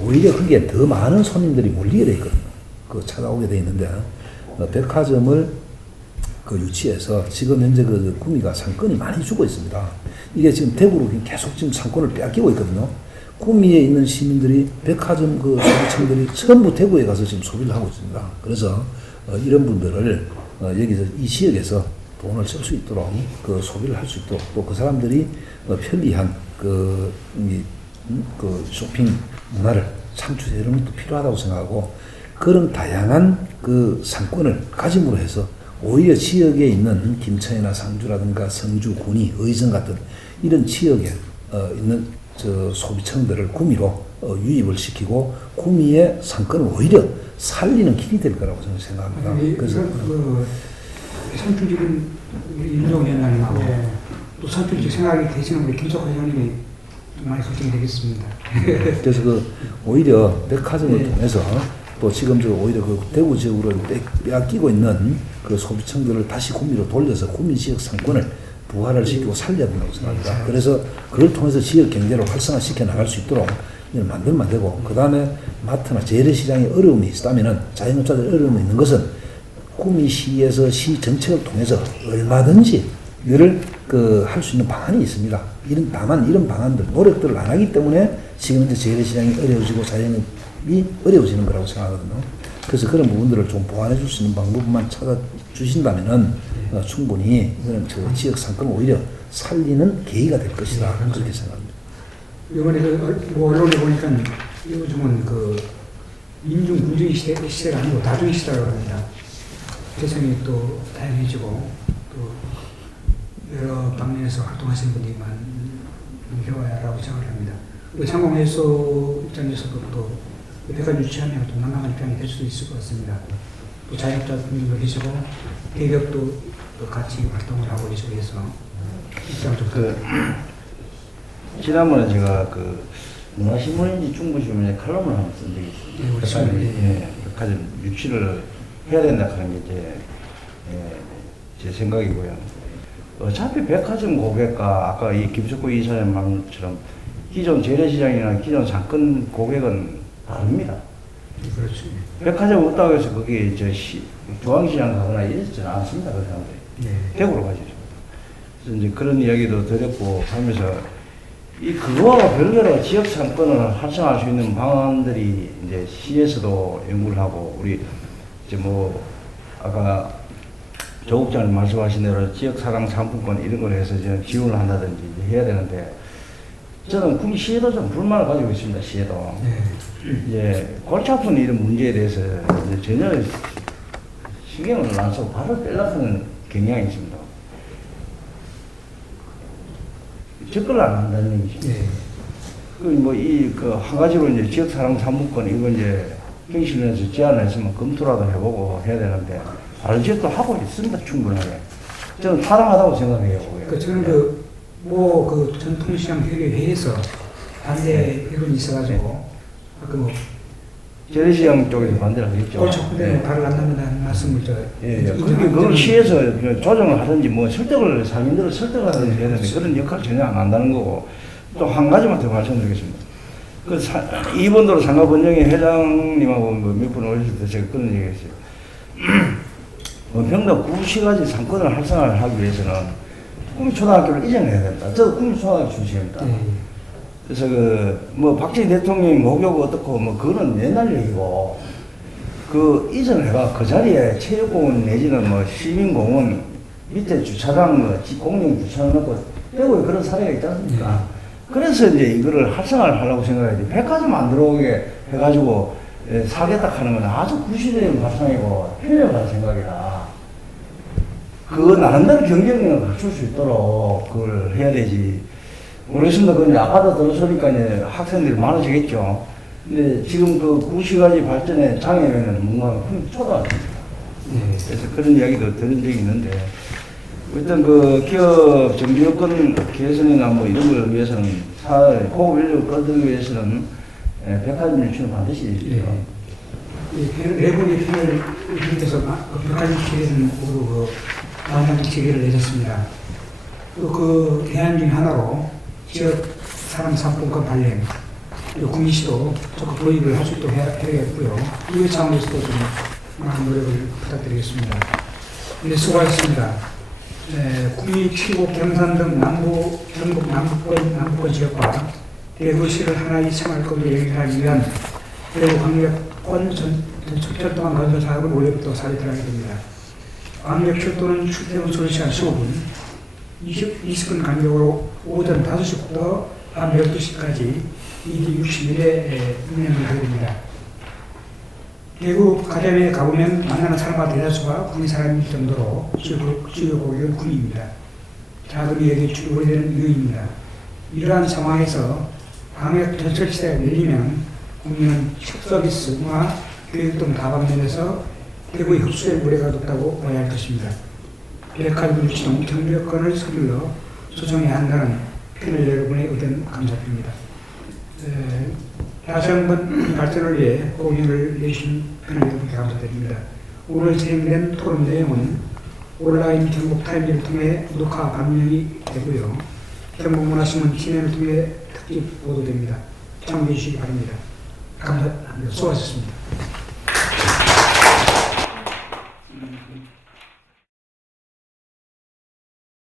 오히려 거기에 더 많은 손님들이 몰리게 돼 있거든요. 찾아오게 돼 있는데 백화점을 유치해서 지금 현재 구미가 상권이 많이 주고 있습니다. 이게 지금 대구로 계속 지금 상권을 빼앗기고 있거든요. 구미에 있는 시민들이 백화점 소비층들이 전부 대구에 가서 지금 소비를 하고 있습니다. 그래서 이런 분들을 여기서 이 지역에서 돈을 쓸 수 있도록 소비를 할 수 있도록 또 그 사람들이 편리한 쇼핑 문화를 창출해 이런 것도 필요하다고 생각하고 그런 다양한 상권을 가짐으로 해서 오히려 지역에 있는 김천이나 상주라든가 성주, 군위, 의정 같은 이런 지역에 있는 소비층들을 구미로 유입을 시키고 구미의 상권을 오히려 살리는 길이 될 거라고 저는 생각합니다. 그래서 선출직은 우리 윤종현 의원님하고 또 선출직 생각이 되시는 우리 김석호 의원님이 많이 걱정이 되겠습니다. 그래서 오히려 백화점을 통해서 또 지금 오히려 대구 지역으로 빼앗기고 있는 소비층들을 다시 구미로 돌려서 구미 지역 상권을 부활을 시키고 살려야 된다고 생각합니다. 그래서 그걸 통해서 지역 경제를 활성화시켜 나갈 수 있도록 이런 만들면 되고, 그 다음에 마트나 재래시장에 어려움이 있다면은, 자영업자들 어려움이 있는 것은 구미시에서 시 정책을 통해서 얼마든지 이를 할 수 있는 방안이 있습니다. 다만 이런 방안들, 노력들을 안 하기 때문에 지금 이제 재래시장이 어려워지고 자영업이 어려워지는 거라고 생각하거든요. 그래서 그런 부분들을 좀 보완해 줄 수 있는 방법만 찾아주신다면은 충분히 이런 지역 상권을 오히려 살리는 계기가 될 것이다. 그렇게 생각합니다. 이번에 언론에 보니까 요즘은 민중 군중의 시대가 아니고 다중의 시대라고 합니다. 대상이 또 다양해지고 또 여러 방면에서 활동하시는 분들이 많으셔야라고 생각을 합니다. 상공회소 입장에서도 또 백화점 유치하면 또 난감한 입장이 될 수도 있을 것 같습니다. 또 자영업자 분들도 계시고 대기업도 또 같이 활동을 하고 계시고 해서 입장 좀 지난번에 제가 문화신문인지 중부신문에 칼럼을 한번 쓴 적이 있습니다. 백화점 유치를 해야 된다 하는 게 제 생각이고요. 어차피 백화점 고객과 아까 이 김석구 이사님 말처럼 기존 재래시장이나 기존 상권 고객은 다릅니다. 그렇죠. 백화점 없다고 해서 거기 중앙시장 가거나 이러지는 않습니다. 그 사람들이. 네. 대구로 가시죠. 그래서 이제 그런 이야기도 드렸고 하면서 그거와 별개로 지역 상권을 활성화할 수 있는 방안들이 이제 시에서도 연구를 하고 우리 아까 조 국장님 말씀하신 대로 지역 사랑 상품권 이런 걸 해서 지원을 한다든지 해야 되는데 저는 구미시에도 좀 불만을 가지고 있습니다. 시에도. 이제 골치 아픈 이런 문제에 대해서 이제 전혀 신경을 안 쓰고 바로 뺄라하는 경향이 있습니다. 접근을 안 한다는 얘기죠. 한 가지로 이제 지역 사랑 상품권 이거 이제 경실련에서 제안했으면 검토라도 해보고 해야 되는데 다른 지역도 하고 있습니다. 충분하게. 저는 타당하다고 생각해요. 저는 전통시장 회의에서 반대 의견이 있어가지고 아까 재래시장 쪽에서 반대를 하겠죠. 그렇죠. 근데 발을 안 남는다는 말씀을 그걸 시에서 조정을 하든지 설득을 상인들을 설득을 하든지 해야 되는데 그런 역할 전혀 안 한다는 거고 또 한 가지만 더 말씀드리겠습니다. 이번도로 상가번영회 회장님하고 몇 분 오셨을 때 제가 그런 얘기했어요. 원평도 구시가지 상권을 활성화를 하기 위해서는 구미초등학교를 이전해야 된다. 저도 구미초등학교 출신입니다. 그래서 박정희 대통령이 목욕 어떻고 그거는 옛날 얘기고 이전해가 그 자리에 체육공원 내지는 시민공원 밑에 주차장 공용 주차장 놓고 빼고 그런 사례가 있지 않습니까? 그래서 이제 이거를 활성화를 하려고 생각해야지. 백화점 안 들어오게 해가지고 사겠다 하는 건 아주 구시대적 발상이고 편협한 생각이라. 그거 나름대로 경쟁력을 갖출 수 있도록 그걸 해야 되지. 모르겠습니다. 그건 이제 아파트 들어서니까 이제 학생들이 많아지겠죠. 근데 지금 구시가지 발전의 장애는 뭔가 초등학교입니다. 그래서 그런 이야기도 들은 적이 있는데, 일단 기업 정비 여건 개선이나 이런 걸 위해서는 호흡 인력을 끌기 위해서는 백화점 유치는 반드시 있죠. 네 분의 편을 비롯해서 백화점 기회는 모두 방향 지휘를 내셨습니다. 또 대안 중 하나로 지역 사람 상품권 발행, 그리고 구미시도 적극 도입을 할 수 있도록 해야겠고요. 이회 차원에서도 좀 많은 노력을 부탁드리겠습니다. 네, 수고하셨습니다. 구미, 칠곡, 경산 등 전국 남부권 지역과 대구시를 하나의 생활권으로 연결하기 위한 대구 광역권 철도망 건설 사업은 올해부터 사례 들어가게 됩니다. 광역철도는 출퇴근 소요시간 15분, 20분 간격으로 오전 5시부터 밤 12시까지 2기 60일에 운행을 하게 됩니다. 대구 가점에 가보면 만나는 사람과 대다수가 구미 사람일 정도로 주요 고객은 구미입니다. 자금이 주요 거래되는 이유입니다. 이러한 상황에서 광역 전철 시대가 열리면 국민은 식서비스와 교육 등 다방면에서 대구의 흡수될 무례가 높다고 봐야 할 것입니다. 백화점 유치동 정비여건을 서둘러 조정해야 한다는 패널 여러분의 의견 감사드립니다. 다시 한번 발전을 위해 공연을 내신 패널 여러분께 감사드립니다. 오늘 진행된 토론 내용은 온라인 경북타임즈를 통해 녹화 방영이 되고요. 경북문화신문 진행을 통해 특집 보도됩니다. 참여해 주시기 바랍니다. 감사합니다. 수고하셨습니다.